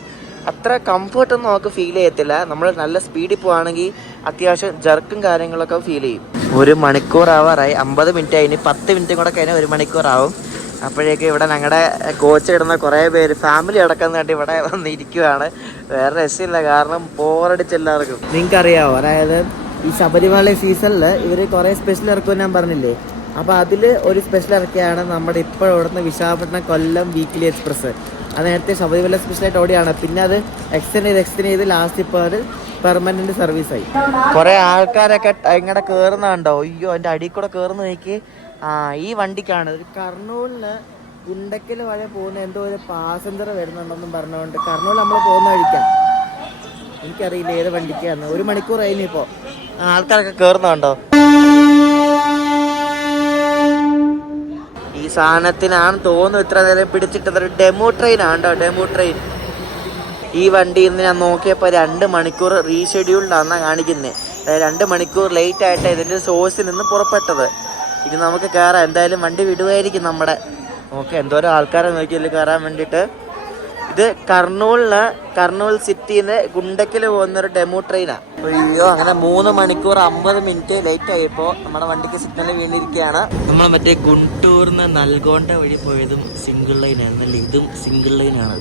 അത്ര കംഫർട്ടൊന്നും നമുക്ക് ഫീൽ ചെയ്യത്തില്ല. നമ്മൾ നല്ല സ്പീഡിൽ പോവുകയാണെങ്കിൽ അത്യാവശ്യം ജർക്കും കാര്യങ്ങളൊക്കെ ഫീൽ ചെയ്യും. 1 മണിക്കൂർ ആവാറായി, 50 മിനിറ്റ് ആയി. ഇനി 10 മിനിറ്റും കൂടെ കഴിഞ്ഞാൽ 1 മണിക്കൂറാവും. അപ്പോഴേക്കും ഇവിടെ ഞങ്ങളുടെ കോച്ച് ഇടുന്ന കുറേ പേര് ഫാമിലി അടക്കം വേണ്ടി ഇവിടെ വന്നിരിക്കുകയാണ്. വേറെ രസമില്ല, കാരണം ബോറടിച്ച് എല്ലാവർക്കും. നിങ്ങൾക്കറിയാമോ, അതായത് ഈ ശബരിമല സീസണിൽ ഇവർ കുറേ സ്പെഷ്യൽ ഇറക്കുമെന്ന് ഞാൻ പറഞ്ഞില്ലേ. അപ്പോൾ അതിൽ ഒരു സ്പെഷ്യൽ ഇറക്കിയാണ് നമ്മുടെ ഇപ്പോൾ ഓടുന്ന വിശാഖപട്ടണം കൊല്ലം വീക്ക്ലി എക്സ്പ്രസ്. അത് നേരത്തെ ശബരിമല സ്പെഷ്യലായിട്ട് ഓടിയാണ്, പിന്നെ അത് എക്സ്റ്റെൻഡ് ചെയ്ത് ലാസ്റ്റ് ഇപ്പോൾ അത് പെർമനന്റ് സർവീസായി. കുറേ ആൾക്കാരൊക്കെ ഇങ്ങനെ കയറുന്നുണ്ടോ. അയ്യോ, എൻ്റെ അടിയിൽ കൂടെ കയറുന്ന നോക്കി. ഈ വണ്ടിക്കാണ് ഒരു കർണൂലിന് ഗുണ്ടക്കൽ വരെ പോകുന്ന എന്തോ ഒരു പാസഞ്ചർ വരുന്നുണ്ടെന്നും പറഞ്ഞുകൊണ്ട് കർണൂൽ നമ്മൾ പോകുന്ന കഴിക്കാം. എനിക്കറിയില്ല ഏത് വണ്ടിക്കാണ്. 1 മണിക്കൂർ കഴിഞ്ഞു ഇപ്പോൾ. ആൾക്കാരൊക്കെ കയറുന്നുണ്ടോ? ഈ സാധനത്തിനാണ് തോന്നുന്നു ഇത്ര നേരം പിടിച്ചിട്ടത്. ഒരു ഡെമോ ട്രെയിൻ ആണ് കേട്ടോ, ഡെമോ ട്രെയിൻ. ഈ വണ്ടി ഇന്ന് ഞാൻ നോക്കിയപ്പോൾ 2 മണിക്കൂർ റീഷെഡ്യൂൾഡാണെന്നാണ് കാണിക്കുന്നത്. 2 മണിക്കൂർ ലേറ്റ് ആയിട്ട് ഇതിൻ്റെ സോഴ്സിൽ നിന്ന് പുറപ്പെട്ടത്. ഇനി നമുക്ക് കയറാം. എന്തായാലും വണ്ടി വിടുമായിരിക്കും നമ്മുടെ. ഓക്കെ, എന്തോരം ആൾക്കാരെ നോക്കിയല്ലേ കയറാൻ വേണ്ടിയിട്ട്. ഇത് കർണൂൽ സിറ്റിയിൽ നിന്ന് ഗുണ്ടക്കിൽ പോകുന്നൊരു ഡെമോ ട്രെയിനാണ്. അയ്യോ, അങ്ങനെ 3 മണിക്കൂർ 50 മിനിറ്റ് ലേറ്റ് ആയിപ്പോൾ നമ്മുടെ വണ്ടിക്ക് സിഗ്നൽ വീണിരിക്കുകയാണ്. നമ്മൾ മറ്റേ ഗുണ്ടൂർന്ന് നൽഗോണ്ട വഴി പോയതും സിംഗിൾ ലൈനാണ് അല്ലേ? ഇതും സിംഗിൾ ലൈനാണ്.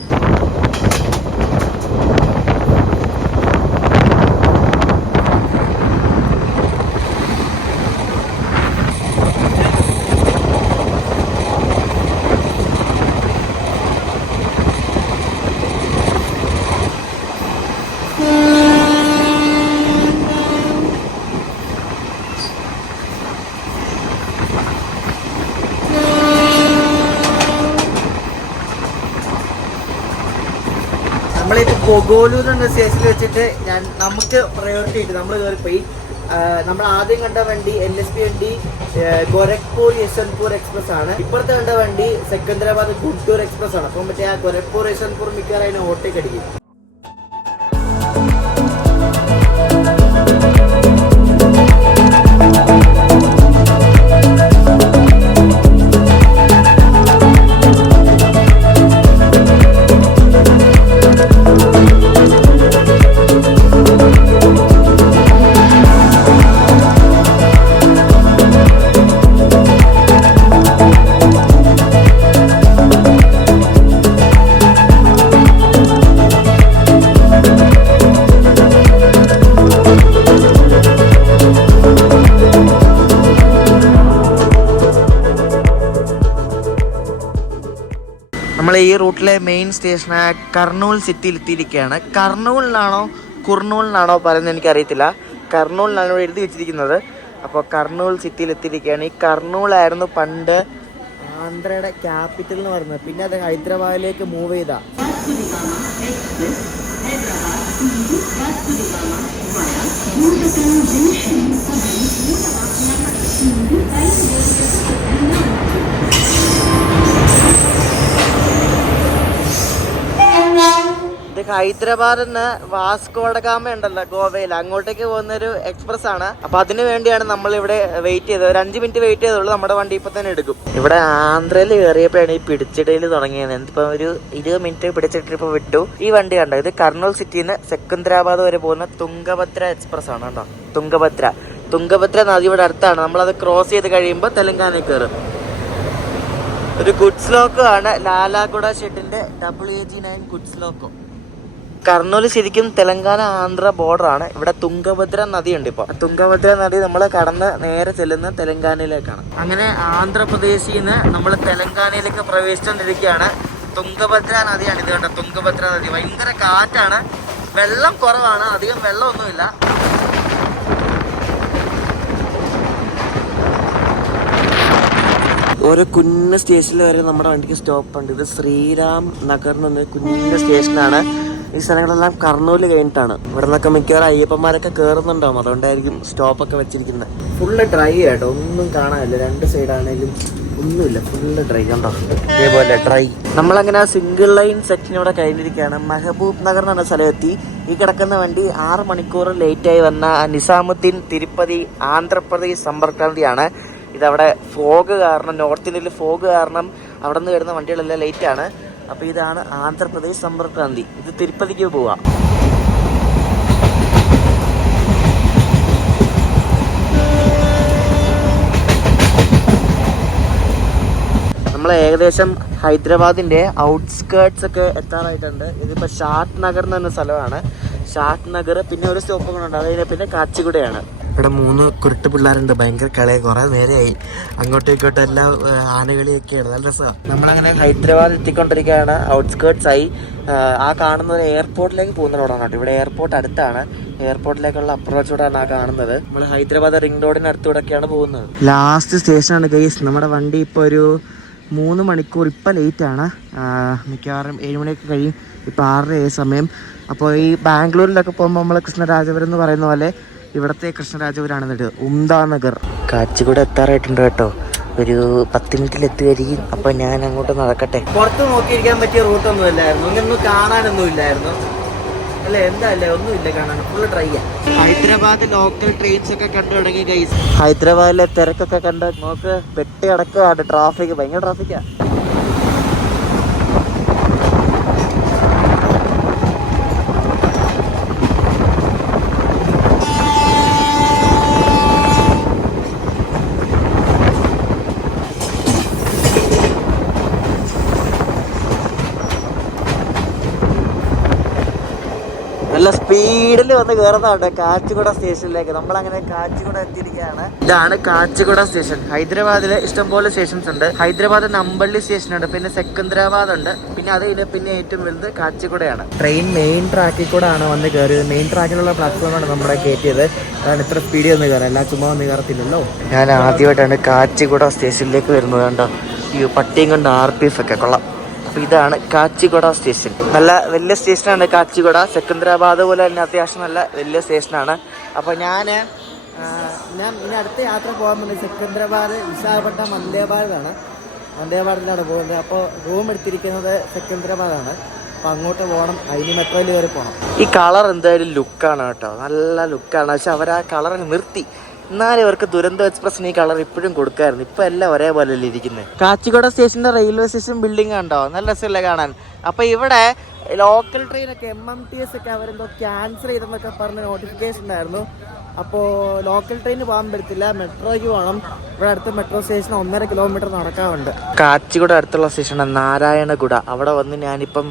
നമ്മളിപ്പോൾ ബൊഗോലൂർ എന്ന സ്റ്റേഷനിൽ വെച്ചിട്ട് നമുക്ക് പ്രയോറിറ്റി ആയിട്ട് നമ്മൾ കയറിപ്പോയി. നമ്മൾ ആദ്യം കണ്ട വണ്ടി LSP വണ്ടി ഗോരഖ്പൂർ യശ്വന്ത്പൂർ എക്സ്പ്രസ് ആണ്. ഇപ്പോഴത്തെ കണ്ട വണ്ടി സെക്കന്ദരാബാദ് ഗുണ്ടൂർ എക്സ്പ്രസ് ആണ്. അപ്പം മറ്റേ ആ ഗോരഖ്പൂർ യശ്വന്ത്പൂർ മിക്കവാറും അതിന് ഓട്ടേക്ക് അടിക്കും. നമ്മൾ ഈ റൂട്ടിലെ മെയിൻ സ്റ്റേഷനായ കർണൂൽ സിറ്റിയിൽ എത്തിയിരിക്കുകയാണ്. കർണൂലിനാണോ കുർണൂലിനാണോ പറയുന്നത് എനിക്കറിയത്തില്ല. കർണൂലിനാണ് ഇവിടെ എഴുതി വെച്ചിരിക്കുന്നത്. അപ്പോൾ കർണൂൽ സിറ്റിയിൽ എത്തിയിരിക്കുകയാണ്. ഈ കർണൂലായിരുന്നു പണ്ട് ആന്ധ്രയുടെ ക്യാപിറ്റൽ എന്ന് പറയുന്നത്. പിന്നെ അത് ഹൈദരാബാദിലേക്ക് മൂവ് ചെയ്താ. ഇത് ഹൈദരാബാദിൽ നിന്ന് വാസ്കോഡഗാമ ഉണ്ടല്ലോ ഗോവയിൽ, അങ്ങോട്ടേക്ക് പോകുന്നൊരു എക്സ്പ്രസ് ആണ്. അപ്പൊ അതിനു വേണ്ടിയാണ് നമ്മൾ ഇവിടെ വെയിറ്റ് ചെയ്തത്. ഒരു 5 മിനിറ്റ് വെയിറ്റ് ചെയ്തുള്ളൂ. നമ്മുടെ വണ്ടി ഇപ്പൊ തന്നെ എടുക്കും. ഇവിടെ ആന്ധ്രയിൽ കയറിയപ്പോഴാണ് ഈ പിടിച്ചിടയിൽ തുടങ്ങിയത്. ഇപ്പൊ ഒരു 20 മിനിറ്റ് പിടിച്ചിട്ട് ഇപ്പൊ വിട്ടു. ഈ വണ്ടി കണ്ടോ, ഇത് കർണൂൽ സിറ്റിയിൽ നിന്ന് സെക്കന്ദരാബാദ് വരെ പോകുന്ന തുംഗഭദ്ര എക്സ്പ്രസ് ആണ് കേട്ടോ. തുംഗഭദ്ര നദി ഇവിടെ അടുത്താണ്. നമ്മളത് ക്രോസ് ചെയ്ത് കഴിയുമ്പോൾ തെലങ്കാനയിൽ കയറും. ഒരു ഗുഡ്സ് ലോക്കോ ആണ്, ലാലാഗുഡ ഷെഡിന്റെ WAG9 ഗുഡ്സ് ലോക്കോ. കർണൂൽ ശരിക്കും തെലങ്കാന ആന്ധ്ര ബോർഡർ ആണ്. ഇവിടെ തുംഗഭദ്ര നദിയുണ്ട്. ഇപ്പോൾ തുംഗഭദ്ര നദി നമ്മൾ കടന്ന് നേരെ ചെല്ലുന്ന തെലങ്കാനയിലേക്കാണ്. അങ്ങനെ ആന്ധ്രാപ്രദേശിൽ നിന്ന് നമ്മൾ തെലങ്കാനയിലേക്ക് പ്രവേശിച്ചുകൊണ്ടിരിക്കുകയാണ്. തുംഗഭദ്ര നദിയാണ് ഇത് കേട്ടോ. തുംഗഭദ്ര നദി ഭയങ്കര കാറ്റാണ്, വെള്ളം കുറവാണ്, അധികം വെള്ളമൊന്നുമില്ല. ഓരോ കുഞ്ഞ സ്റ്റേഷനിൽ വരെ നമ്മുടെ വണ്ടിക്ക് സ്റ്റോപ്പ് ഉണ്ട്. ഇത് ശ്രീരാം നഗർ എന്ന് കുഞ്ഞ സ്റ്റേഷനാണ്. ഈ സ്ഥലങ്ങളെല്ലാം കർണൂല് കഴിഞ്ഞിട്ടാണ്. ഇവിടെ നിന്നൊക്കെ മിക്കവാറും അയ്യപ്പന്മാരൊക്കെ കയറുന്നുണ്ടാവും, അതുകൊണ്ടായിരിക്കും സ്റ്റോപ്പൊക്കെ വെച്ചിരിക്കുന്നത്. ഫുള്ള് ഡ്രൈ ആയിട്ടോ, ഒന്നും കാണാനില്ല. 2 സൈഡാണേലും ഒന്നുമില്ല, ഫുള്ള് ഡ്രൈ കണ്ടോ, ഇതേപോലെ ഡ്രൈ. നമ്മളങ്ങനെ സിംഗിൾ ലൈൻ സെക്ഷനിവിടെ കഴിഞ്ഞിരിക്കുകയാണ്. മെഹബൂബ് നഗർ എന്ന് പറഞ്ഞ സ്ഥലമെത്തി. ഈ കിടക്കുന്ന വണ്ടി 6 മണിക്കൂർ ലേറ്റായി വന്ന നിസാമുദ്ദീൻ തിരുപ്പതി ആന്ധ്രാപ്രദേശ് സമ്പർക്രാന്തിയാണ്. ഇതവിടെ ഫോഗ് കാരണം, നോർത്ത് ഇന്ത്യയിൽ ഫോഗ് കാരണം അവിടെ നിന്ന് വരുന്ന വണ്ടികളെല്ലാം ലേറ്റാണ്. അപ്പോൾ ഇതാണ് ആന്ധ്രാപ്രദേശ് സമ്പർക്രാന്തി. ഇത് തിരുപ്പതിക്ക് പോവാം. നമ്മൾ ഏകദേശം ഹൈദരാബാദിൻ്റെ ഔട്ട്സ്കേർട്സ് ഒക്കെ എത്താറായിട്ടുണ്ട്. ഇതിപ്പോൾ ഷാദ് നഗർ എന്ന് പറഞ്ഞ സ്ഥലമാണ്. ഷാദ് നഗർ പിന്നെ ഒരു സ്റ്റോപ്പ് കൂടെ ഉണ്ട്, അത് കഴിഞ്ഞാൽ പിന്നെ കാച്ചിഗുഡയാണ്. ഇവിടെ 3 കുരുട്ട് പിള്ളേരുണ്ട്, ഭയങ്കര കളിയെ. കുറേ നേരെയായി അങ്ങോട്ടും ഇങ്ങോട്ടും എല്ലാം ആനകളിയൊക്കെയാണ്, നല്ല രസമാണ്. നമ്മളങ്ങനെ ഹൈദരാബാദ് എത്തിക്കൊണ്ടിരിക്കുകയാണ്. ഔട്ട്സ്കേർട്സ് ആയി. ആ കാണുന്നത് എയർപോർട്ടിലേക്ക് പോകുന്ന റോഡാണ് കേട്ടോ. ഇവിടെ എയർപോർട്ട് അടുത്താണ്. എയർപോർട്ടിലേക്കുള്ള അപ്രോച്ച് റോഡാണ് ആ കാണുന്നത്. നമ്മൾ ഹൈദരാബാദ് റിംഗ് റോഡിന് അടുത്തൂടെയൊക്കെയാണ് പോകുന്നത്. ലാസ്റ്റ് സ്റ്റേഷനാണ് ഗൈസ്. നമ്മുടെ വണ്ടി ഇപ്പോൾ ഒരു 3 മണിക്കൂർ. ഇപ്പം ലേറ്റാണ്, മിക്കവാറും 7 മണിയൊക്കെ കഴിയും. ഇപ്പം 6:30 സമയം. അപ്പോൾ ഈ ബാംഗ്ലൂരിലൊക്കെ പോകുമ്പോൾ നമ്മൾ കൃഷ്ണരാജപുരം എന്ന് പറയുന്ന പോലെ ഇവിടുത്തെ കൃഷ്ണരാജപുരമാണെന്നിട്ട് ഉംദാനഗർ. കാച്ചിക്കൂടെ എത്താറായിട്ടുണ്ട് കേട്ടോ. ഒരു 10 മിനിറ്റിൽ എത്തുമായിരിക്കും. അപ്പോൾ ഞാൻ അങ്ങോട്ട് നടക്കട്ടെ. പുറത്ത് നോക്കിയിരിക്കാൻ പറ്റിയ റൂട്ടൊന്നും ഇല്ലായിരുന്നു, ഒന്നും കാണാനൊന്നും ഇല്ലായിരുന്നു അല്ലേ? എന്താ അല്ലേ, ഒന്നുമില്ല കാണാൻ, ഫുള്ള് ഡ്രൈ ആണ്. ഹൈദരാബാദ് ലോക്കൽ ട്രെയിൻസ് ഒക്കെ കണ്ടു തുടങ്ങി ഗൈസ്. ഹൈദരാബാദിലെ തിരക്കൊക്കെ കണ്ട് നോക്ക്, വെട്ടി അടക്കമാണ്. ട്രാഫിക്, ഭയങ്കര ട്രാഫിക്കാണ്. നല്ല സ്പീഡിൽ വന്ന് കയറുന്നതാണ് കാച്ചിഗുഡ സ്റ്റേഷനിലേക്ക്. നമ്മളങ്ങനെ കാച്ചിഗുഡ എത്തിയിരിക്കുകയാണ്. ഇതാണ് കാച്ചിഗുഡ സ്റ്റേഷൻ. ഹൈദരാബാദിലെ ഇഷ്ടംപോലെ സ്റ്റേഷൻസ് ഉണ്ട്. ഹൈദരാബാദ് നമ്പള്ളി സ്റ്റേഷൻ ഉണ്ട്, പിന്നെ സെക്കന്ദരാബാദ് ഉണ്ട്, പിന്നെ അത് കഴിഞ്ഞ് പിന്നെ ഏറ്റവും വലുത് കാച്ചിഗുഡയാണ്. ട്രെയിൻ മെയിൻ ട്രാക്കിൽ കൂടെ ആണ് വന്ന് കയറിയത്. മെയിൻ ട്രാക്കിലുള്ള പ്ലാറ്റ്ഫോമാണ് നമ്മളെ കയറ്റിയത്. അതാണ് ഇത്ര സ്പീഡിൽ ഒന്ന് കയറാം, എല്ലാ ചുമ്മാ ഒന്ന് കയറത്തില്ലല്ലോ. ഞാൻ ആദ്യമായിട്ടാണ് കാച്ചിഗുഡ സ്റ്റേഷനിലേക്ക് വരുന്നത്. കണ്ടോ, ഈ പട്ടിയും കൊണ്ട് RPF ഒക്കെ കൊള്ളാം. ഇതാണ് കാച്ചിഗുഡ സ്റ്റേഷൻ. നല്ല വലിയ സ്റ്റേഷനാണ് കാച്ചിഗുഡ. സെക്കന്ദരാബാദ് പോലെ തന്നെ അത്യാവശ്യം നല്ല വലിയ സ്റ്റേഷനാണ്. അപ്പോൾ ഞാൻ ഇനി അടുത്ത യാത്ര പോകാൻ വേണ്ടി സെക്കന്ദരാബാദ്, വിശാഖപട്ടണം, വന്ദേഭാരതാണ്. വന്ദേഭാരതിലാണ് പോകുന്നത്. അപ്പോൾ റൂം എടുത്തിരിക്കുന്നത് സെക്കന്ദരാബാദാണ്. അപ്പോൾ അങ്ങോട്ട് പോകണം, അതിന് മെട്രോയിൽ കയറി പോകണം. ഈ കളർ എന്തായാലും ലുക്കാണ് കേട്ടോ, നല്ല ലുക്കാണ്. പക്ഷെ അവർ ആ കളർ നിർത്തി. എന്നാലും ഇവർക്ക് ദുരന്തോ എക്സ്പ്രസിന് ഈ കളർ ഇപ്പോഴും കൊടുക്കായിരുന്നു. ഇപ്പം എല്ലാം ഒരേപോലെ അല്ലേ ഇരിക്കുന്നത്. കാച്ചിഗുഡ സ്റ്റേഷൻ്റെ റെയിൽവേ സ്റ്റേഷൻ ബിൽഡിംഗ് കണ്ടോ, നല്ല രസമല്ലേ കാണാൻ. അപ്പോൾ ഇവിടെ ലോക്കൽ ട്രെയിനൊക്കെ MMTS ഒക്കെ അവരെന്തോ ക്യാൻസൽ ചെയ്തെന്നൊക്കെ പറഞ്ഞ് നോട്ടിഫിക്കേഷൻ ഉണ്ടായിരുന്നു. അപ്പോൾ ലോക്കൽ ട്രെയിന് പോകാൻ പറ്റത്തില്ല, മെട്രോയ്ക്ക് പോകണം. ഇവിടെ അടുത്ത മെട്രോ സ്റ്റേഷൻ 1.5 കിലോമീറ്റർ നടക്കാറുണ്ട്. കാച്ചിഗുഡ അടുത്തുള്ള സ്റ്റേഷനാണ് നാരായണഗുഡ. അവിടെ വന്ന് ഞാനിപ്പം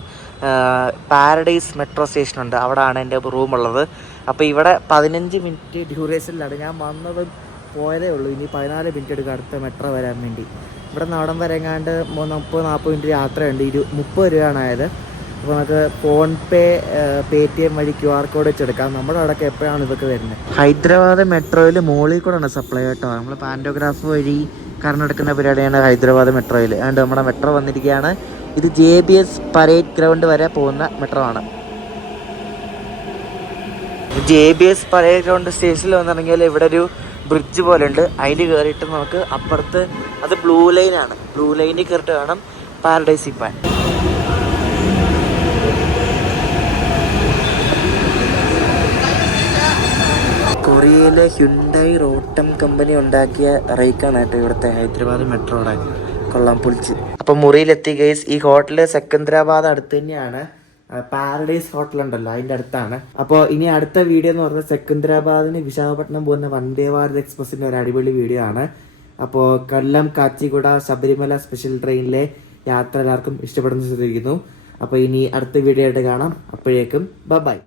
പാരഡൈസ് മെട്രോ സ്റ്റേഷനുണ്ട്, അവിടെയാണ് എൻ്റെ റൂമുള്ളത്. അപ്പോൾ ഇവിടെ 15 മിനിറ്റ് ഡ്യൂറേഷനിലാണ്. ഞാൻ വന്നതും പോയതേ ഉള്ളൂ. ഇനി 14 മിനിറ്റ് എടുക്കും അടുത്ത മെട്രോ വരാൻ വേണ്ടി. ഇവിടെ നിന്ന് അവിടം വരെ എങ്ങാണ്ട് 30-40 മിനിറ്റ് യാത്രയുണ്ട്. 30 രൂപയാണ് ആയത്. അപ്പോൾ നമുക്ക് ഫോൺപേ, Paytm വഴി QR കോഡ് വെച്ചെടുക്കാം. നമ്മുടെ അവിടെയൊക്കെ എപ്പോഴാണ് ഇതൊക്കെ വരുന്നത്. ഹൈദരാബാദ് മെട്രോയിൽ മോളിൽ കൂടെയാണ് സപ്ലൈ കേട്ടോ. നമ്മൾ പാൻറ്റോഗ്രാഫ് വഴി കറണ്ടെടുക്കുന്ന പരിപാടിയാണ് ഹൈദരാബാദ് മെട്രോയിൽ. അതുകൊണ്ട് നമ്മുടെ മെട്രോ വന്നിരിക്കുകയാണ്. ഇത് JBS പരേഡ് ഗ്രൗണ്ട് വരെ പോകുന്ന മെട്രോ ആണ്. JBS പരേഡ് ഗ്രൗണ്ട് സ്റ്റേഷനിൽ വന്നിറങ്ങിയാൽ ഇവിടെ ഒരു ബ്രിഡ്ജ് പോലെ ഉണ്ട്. അതിൽ കയറിയിട്ട് നമുക്ക് അപ്പുറത്ത് അത് ബ്ലൂ ലൈനാണ്. ബ്ലൂ ലൈനിൽ കയറിയിട്ട് വേണം പാരഡൈസിൽ പോകാൻ. കൊറിയയിലെ ഹ്യുണ്ടായി റോട്ടം കമ്പനി ഉണ്ടാക്കിയ റൈക്കാണ് കേട്ടോ ഇവിടുത്തെ ഹൈദരാബാദ് മെട്രോയുടെ. കൊള്ളാം, പൊളിച്ച്. അപ്പം മുറിയിലെത്തി ഗൈസ്. ഈ ഹോട്ടൽ സെക്കന്ദരാബാദ് അടുത്ത് തന്നെയാണ്. പാരഡൈസ് ഹോട്ടൽ ഉണ്ടല്ലോ, അതിൻ്റെ അടുത്താണ്. അപ്പോൾ ഇനി അടുത്ത വീഡിയോ എന്ന് പറഞ്ഞാൽ സെക്കന്ദരാബാദിന് വിശാഖപട്ടണം പോകുന്ന വന്ദേ ഭാരത് എക്സ്പ്രസിൻ്റെ ഒരു അടിപൊളി വീഡിയോ ആണ്. അപ്പോൾ കൊല്ലം കാച്ചിഗുഡ ശബരിമല സ്പെഷ്യൽ ട്രെയിനിലെ യാത്ര എല്ലാവർക്കും ഇഷ്ടപ്പെടുന്നു ശ്രദ്ധിക്കുന്നു. അപ്പോൾ ഇനി അടുത്ത വീഡിയോ ആയിട്ട് കാണാം. അപ്പോഴേക്കും ബൈ.